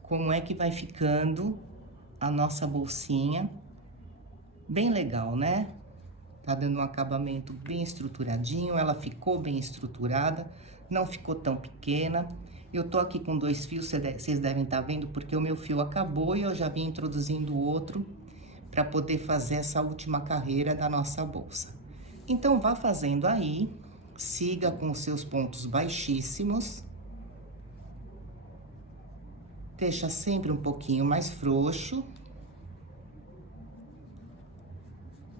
como é que vai ficando a nossa bolsinha. Bem legal, né? Tá dando um acabamento bem estruturadinho, ela ficou bem estruturada, não ficou tão pequena. Eu tô aqui com 2 fios, vocês devem estar vendo, porque o meu fio acabou e eu já vim introduzindo o outro para poder fazer essa última carreira da nossa bolsa. Então, vá fazendo aí, siga com os seus pontos baixíssimos. Deixa sempre um pouquinho mais frouxo.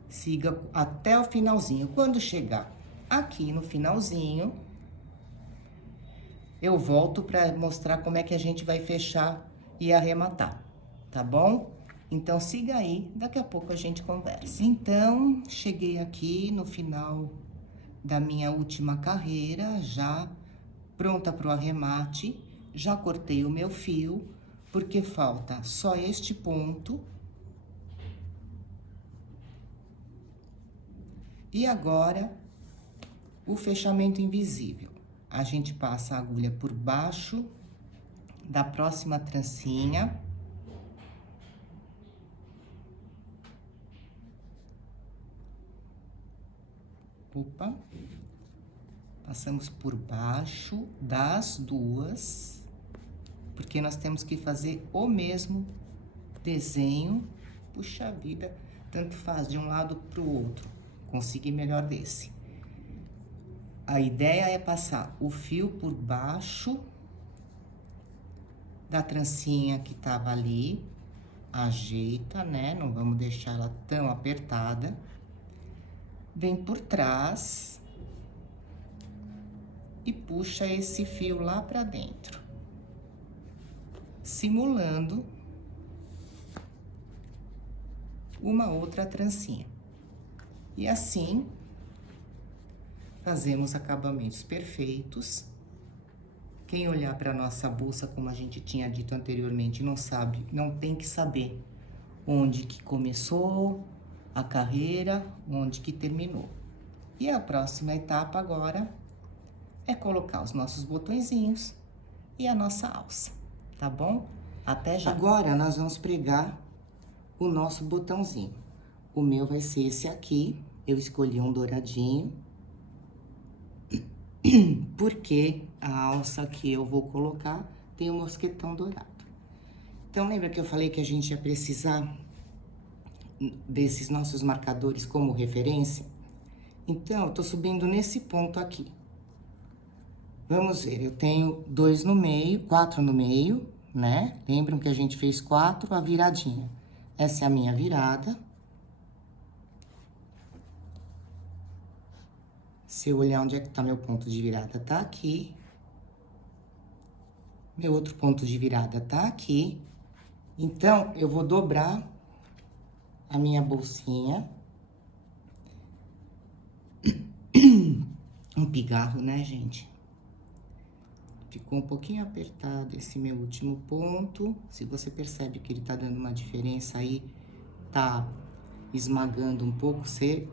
Siga até o finalzinho. Quando chegar aqui no finalzinho, eu volto para mostrar como é que a gente vai fechar e arrematar, tá bom? Então, siga aí, daqui a pouco a gente conversa. Então, cheguei aqui no final da minha última carreira, já pronta para o arremate, já cortei o meu fio, porque falta só este ponto. E agora, o fechamento invisível. A gente passa a agulha por baixo da próxima trancinha. Opa. Passamos por baixo das duas, porque nós temos que fazer o mesmo desenho. Puxa vida, tanto faz de um lado pro outro. Consegui melhor desse. A ideia é passar o fio por baixo da trancinha que tava ali, ajeita, né? Não vamos deixar ela tão apertada. Vem por trás e puxa esse fio lá pra dentro, simulando uma outra trancinha. E assim, fazemos acabamentos perfeitos. Quem olhar para nossa bolsa, como a gente tinha dito anteriormente, não sabe, não tem que saber onde que começou a carreira, onde que terminou. E a próxima etapa agora é colocar os nossos botõezinhos e a nossa alça, tá bom? Até já. Agora, nós vamos pregar o nosso botãozinho. O meu vai ser esse aqui, eu escolhi um douradinho, porque a alça que eu vou colocar tem um mosquetão dourado. Então, lembra que eu falei que a gente ia precisar desses nossos marcadores como referência? Então, eu tô subindo nesse ponto aqui. Vamos ver, eu tenho 2 no meio, 4 no meio, né? Lembram que a gente fez 4, a viradinha. Essa é a minha virada. Se eu olhar onde é que tá meu ponto de virada, tá aqui. Meu outro ponto de virada tá aqui. Então, eu vou dobrar a minha bolsinha. Um pigarro, né, gente? Ficou um pouquinho apertado esse meu último ponto. Se você percebe que ele tá dando uma diferença aí, tá esmagando um pouco, você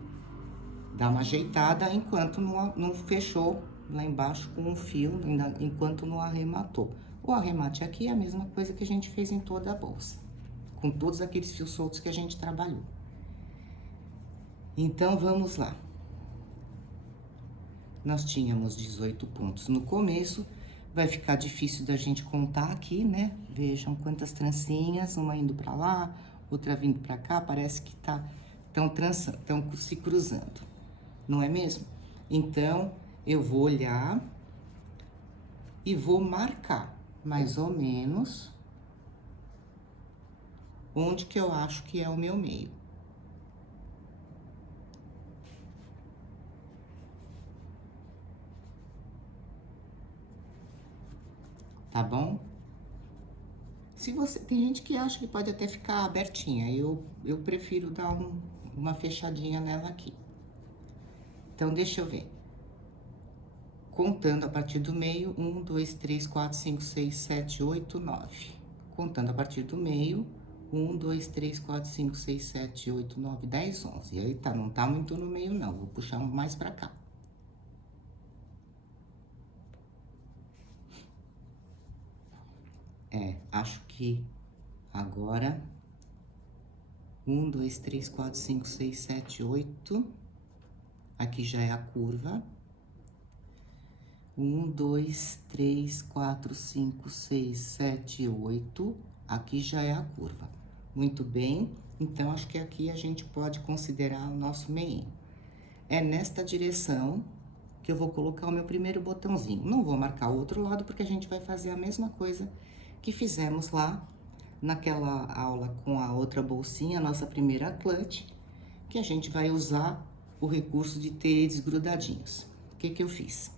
dá uma ajeitada enquanto não fechou lá embaixo com o fio, enquanto não arrematou. O arremate aqui é a mesma coisa que a gente fez em toda a bolsa, com todos aqueles fios soltos que a gente trabalhou. Então, vamos lá. Nós tínhamos 18 pontos no começo, vai ficar difícil da gente contar aqui, né? Vejam quantas trancinhas, uma indo pra lá, outra vindo pra cá, parece que tão se cruzando, não é mesmo? Então, eu vou olhar e vou marcar mais ou menos onde que eu acho que é o meu meio. Tá bom? Se você, tem gente que acha que pode até ficar abertinha, eu prefiro dar uma fechadinha nela aqui. Então, deixa eu ver. Contando a partir do meio, 1, 2, 3, 4, 5, 6, 7, 8, 9. Contando a partir do meio, 1, 2, 3, 4, 5, 6, 7, 8, 9, 10, 11. E aí tá, não tá muito no meio não, vou puxar mais pra cá. Acho que agora, 1, 2, 3, 4, 5, 6, 7, 8. Aqui já é a curva. 1, 2, 3, 4, 5, 6, 7, 8. Aqui já é a curva. Muito bem. Então, acho que aqui a gente pode considerar o nosso meinho. É nesta direção que eu vou colocar o meu primeiro botãozinho. Não vou marcar o outro lado, porque a gente vai fazer a mesma coisa que fizemos lá naquela aula com a outra bolsinha, a nossa primeira clutch, que a gente vai usar o recurso de ter eles grudadinhos. O que que eu fiz?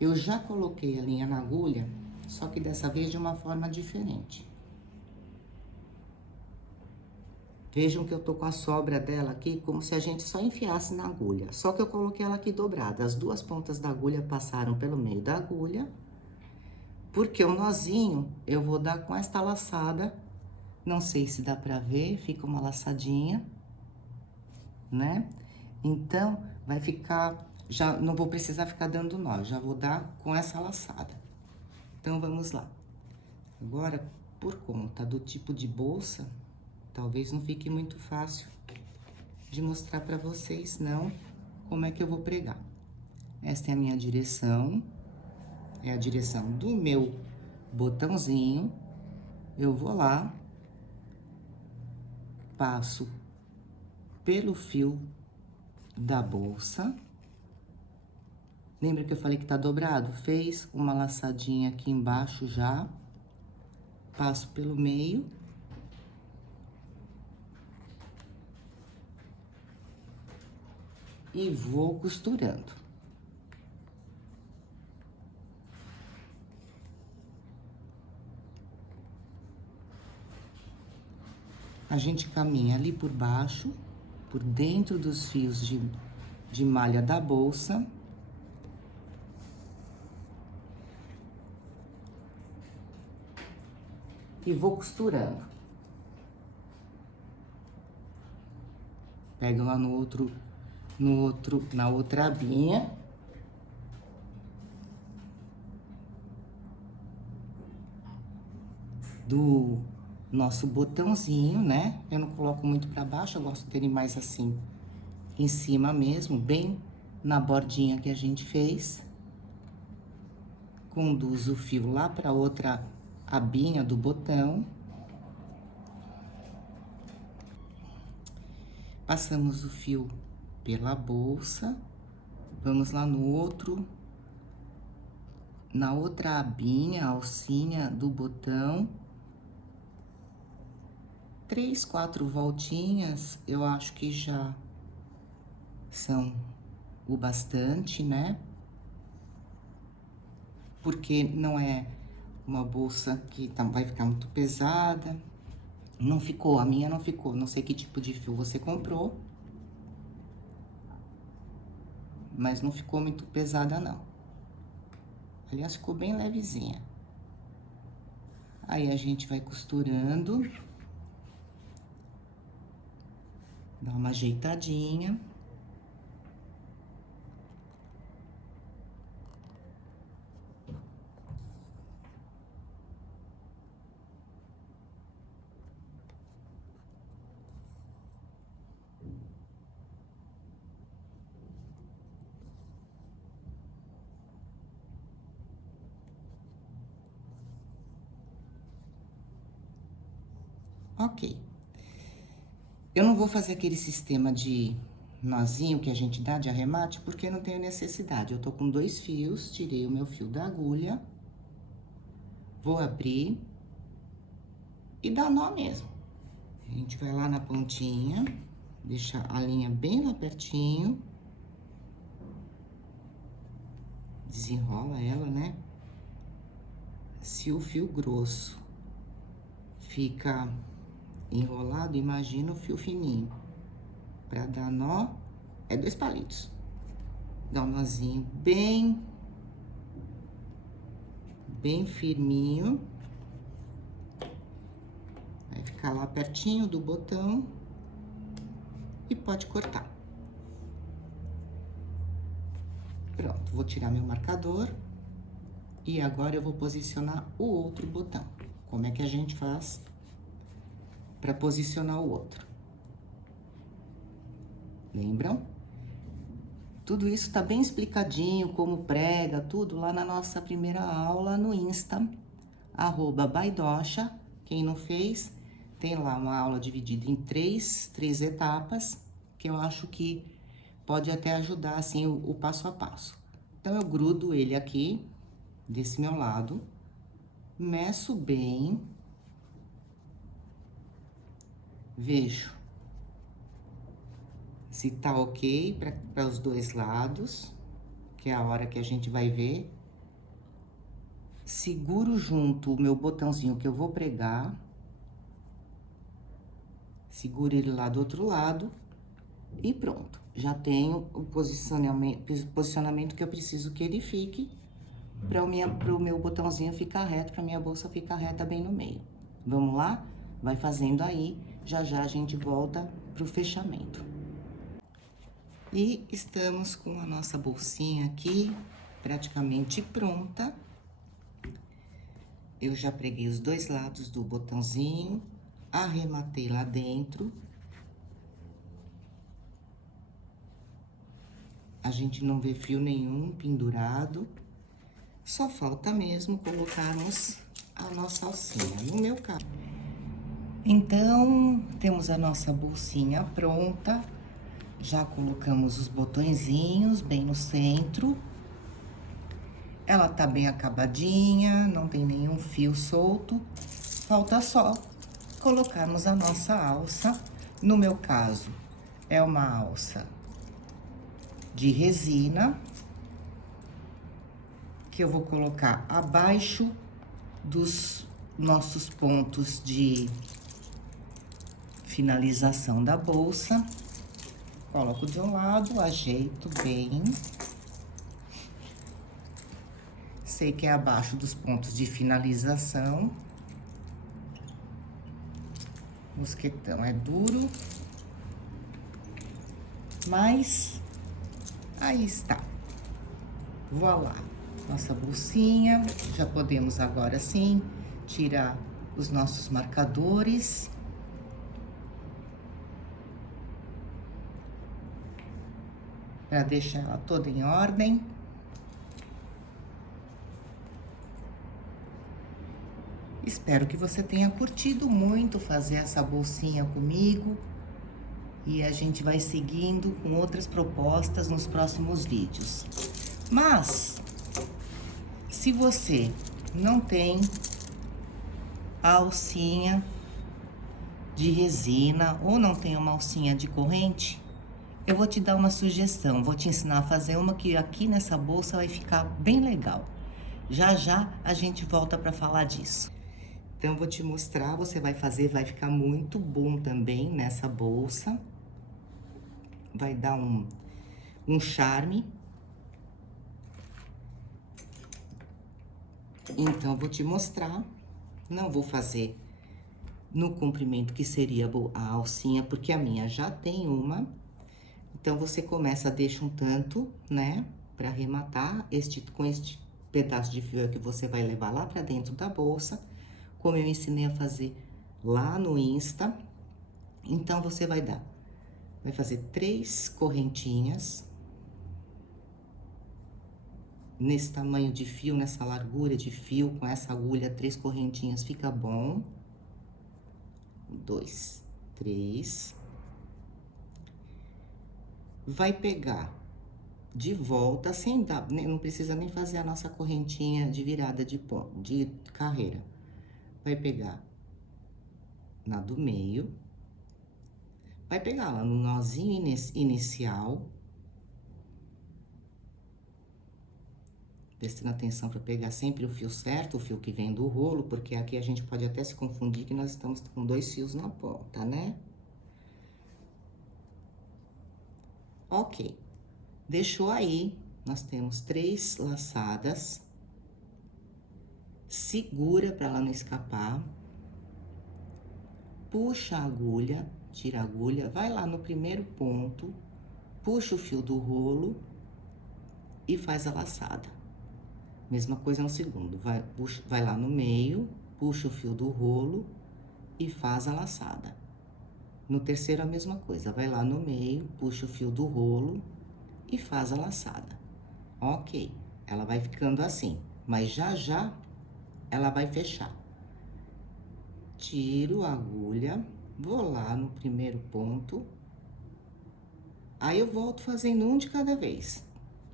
Eu já coloquei a linha na agulha, só que dessa vez de uma forma diferente. Vejam que eu tô com a sobra dela aqui, como se a gente só enfiasse na agulha. Só que eu coloquei ela aqui dobrada. As duas pontas da agulha passaram pelo meio da agulha, porque o nozinho eu vou dar com esta laçada. Não sei se dá pra ver, fica uma laçadinha, né? Então, vai ficar... Já não vou precisar ficar dando nó, já vou dar com essa laçada. Então, vamos lá. Agora, por conta do tipo de bolsa, talvez não fique muito fácil de mostrar pra vocês, não, como é que eu vou pregar. Esta é a minha direção, é a direção do meu botãozinho. Eu vou lá, passo pelo fio da bolsa. Lembra que eu falei que tá dobrado? Fez uma laçadinha aqui embaixo já. Passo pelo meio. E vou costurando. A gente caminha ali por baixo, por dentro dos fios de malha da bolsa. E vou costurando. Pego lá na outra abinha. Do nosso botãozinho, né? Eu não coloco muito pra baixo, eu gosto dele mais assim, em cima mesmo, bem na bordinha que a gente fez. Conduzo o fio lá pra outra abinha do botão. Passamos o fio pela bolsa. Vamos lá na outra abinha, alcinha do botão. 3, 4 voltinhas, eu acho que já são o bastante, né? Porque não é uma bolsa que vai ficar muito pesada. Não ficou, a minha não ficou. Não sei que tipo de fio você comprou. Mas não ficou muito pesada, não. Aliás, ficou bem levezinha. Aí, a gente vai costurando. Dá uma ajeitadinha. Ok. Eu não vou fazer aquele sistema de nozinho que a gente dá de arremate, porque não tenho necessidade. Eu tô com 2 fios, tirei o meu fio da agulha. Vou abrir e dar nó mesmo. A gente vai lá na pontinha, deixa a linha bem lá pertinho. Desenrola ela, né? Se o fio grosso fica enrolado, imagina o fio fininho. Pra dar nó, é 2 palitos. Dá um nozinho bem firminho. Vai ficar lá pertinho do botão. E pode cortar. Pronto, vou tirar meu marcador. E agora eu vou posicionar o outro botão. Como é que a gente faz para posicionar o outro? Lembram? Tudo isso tá bem explicadinho, como prega, tudo lá na nossa primeira aula no Insta, @baidocha. Quem não fez, tem lá uma aula dividida em três etapas, que eu acho que pode até ajudar, assim, o passo a passo. Então, eu grudo ele aqui, desse meu lado, meço bem, vejo se tá ok para os 2 lados, que é a hora que a gente vai ver. Seguro junto o meu botãozinho que eu vou pregar. Seguro ele lá do outro lado. E pronto. Já tenho o posicionamento que eu preciso que ele fique para o meu botãozinho ficar reto, para minha bolsa ficar reta bem no meio. Vamos lá? Vai fazendo aí. Já já a gente volta pro fechamento. E estamos com a nossa bolsinha aqui praticamente pronta. Eu já preguei os 2 lados do botãozinho, arrematei lá dentro. A gente não vê fio nenhum pendurado. Só falta mesmo colocarmos a nossa alcinha, no meu caso. Então, temos a nossa bolsinha pronta. Já colocamos os botõezinhos bem no centro. Ela tá bem acabadinha, não tem nenhum fio solto. Falta só colocarmos a nossa alça. No meu caso, é uma alça de resina, que eu vou colocar abaixo dos nossos pontos de finalização da bolsa. Coloco de um lado, ajeito bem. Sei que é abaixo dos pontos de finalização. Mosquetão é duro, mas aí está. Voilá, nossa bolsinha. Já podemos agora sim tirar os nossos marcadores. Para deixar ela toda em ordem. Espero que você tenha curtido muito fazer essa bolsinha comigo. E a gente vai seguindo com outras propostas nos próximos vídeos. Mas, se você não tem a alcinha de resina ou não tem uma alcinha de corrente, eu vou te dar uma sugestão. Vou te ensinar a fazer uma que aqui nessa bolsa vai ficar bem legal. Já já a gente volta para falar disso. Então, vou te mostrar, você vai fazer, vai ficar muito bom também nessa bolsa. Vai dar um charme. Então, vou te mostrar. Não vou fazer no comprimento que seria a alcinha, porque a minha já tem uma. Então, você começa, deixa um tanto, né? Pra arrematar com este pedaço de fio que você vai levar lá pra dentro da bolsa. Como eu ensinei a fazer lá no Insta. Então, você vai fazer 3 correntinhas. Nesse tamanho de fio, nessa largura de fio, com essa agulha, 3 correntinhas fica bom. 2, 3. Vai pegar de volta, sem dar, não precisa nem fazer a nossa correntinha de virada de carreira. Vai pegar na do meio, vai pegar lá no nozinho inicial, prestando atenção para pegar sempre o fio certo, o fio que vem do rolo, porque aqui a gente pode até se confundir que nós estamos com 2 fios na ponta, né? Ok. Deixou aí, nós temos 3 laçadas. Segura para ela não escapar. Puxa a agulha, tira a agulha, vai lá no primeiro ponto, puxa o fio do rolo e faz a laçada. Mesma coisa no segundo, vai lá no meio, puxa o fio do rolo e faz a laçada. No terceiro, a mesma coisa, vai lá no meio, puxa o fio do rolo e faz a laçada. Ok, ela vai ficando assim, mas já ela vai fechar. Tiro a agulha, vou lá no primeiro ponto, aí eu volto fazendo um de cada vez,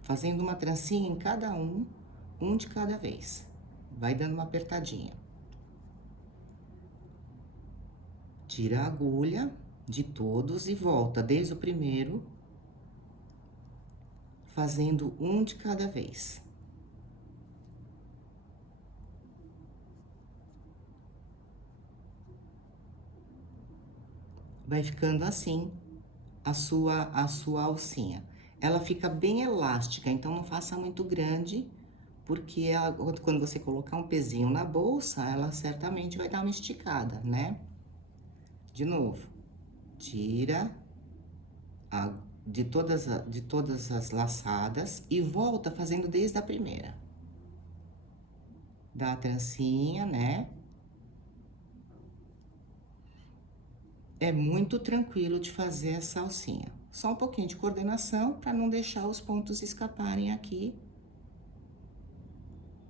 fazendo uma trancinha em cada um de cada vez. Vai dando uma apertadinha. Tira a agulha de todos e volta desde o primeiro, fazendo um de cada vez. Vai ficando assim a sua alcinha. Ela fica bem elástica, então não faça muito grande, porque ela, quando você colocar um pezinho na bolsa, ela certamente vai dar uma esticada, né? De novo, tira de todas as laçadas e volta fazendo desde a primeira. Dá a trancinha, né? É muito tranquilo de fazer essa alcinha. Só um pouquinho de coordenação para não deixar os pontos escaparem aqui,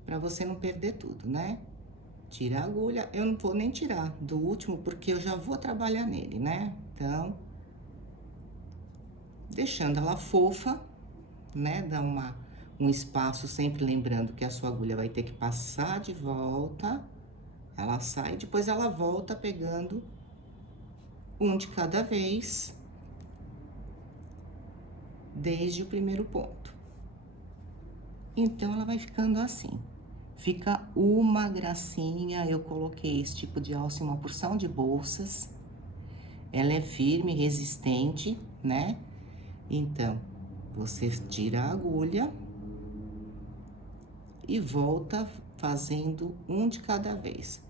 para você não perder tudo, né? Tira a agulha, eu não vou nem tirar do último, porque eu já vou trabalhar nele, né? Então, deixando ela fofa, né? Dá um espaço, sempre lembrando que a sua agulha vai ter que passar de volta. Ela sai, depois ela volta pegando um de cada vez, desde o primeiro ponto. Então, ela vai ficando assim. Fica uma gracinha, eu coloquei esse tipo de alça em uma porção de bolsas. Ela é firme, resistente, né? Então, você tira a agulha e volta fazendo um de cada vez.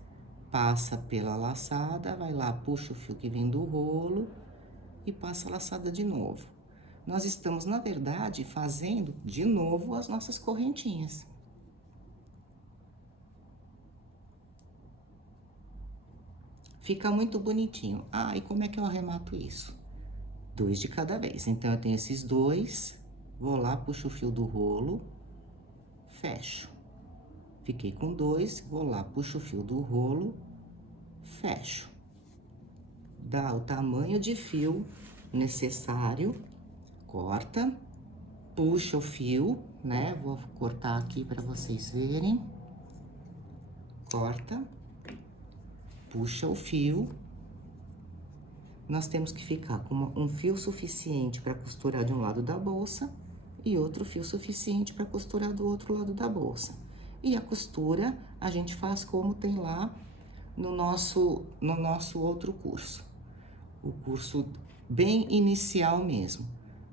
Passa pela laçada, vai lá, puxa o fio que vem do rolo e passa a laçada de novo. Nós estamos, na verdade, fazendo de novo as nossas correntinhas. Fica muito bonitinho. Ah, e como é que eu arremato isso? 2 de cada vez. Então, eu tenho esses 2, vou lá, puxo o fio do rolo, fecho. Fiquei com 2, vou lá, puxo o fio do rolo, fecho. Dá o tamanho de fio necessário, corta, puxa o fio, né? Vou cortar aqui para vocês verem. Corta, puxa o fio. Nós temos que ficar com um fio suficiente para costurar de um lado da bolsa e outro fio suficiente para costurar do outro lado da bolsa. E a costura a gente faz como tem lá no nosso outro curso. O curso bem inicial mesmo.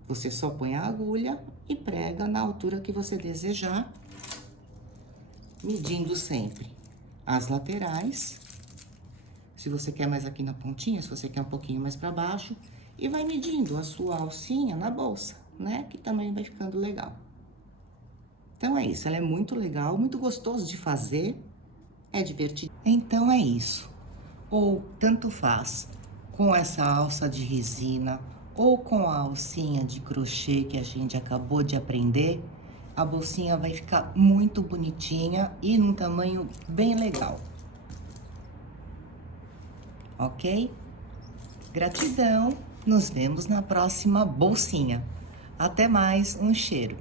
Você só põe a agulha e prega na altura que você desejar. medindo sempre as laterais. Se você quer mais aqui na pontinha, se você quer um pouquinho mais pra baixo. E vai medindo a sua alcinha na bolsa, né? Que também vai ficando legal. Então, é isso. Ela é muito legal, muito gostoso de fazer. É divertido. Então, é isso. Ou tanto faz com essa alça de resina ou com a alcinha de crochê que a gente acabou de aprender, a bolsinha vai ficar muito bonitinha e num tamanho bem legal. Ok? Gratidão, nos vemos na próxima bolsinha. Até mais, um cheiro.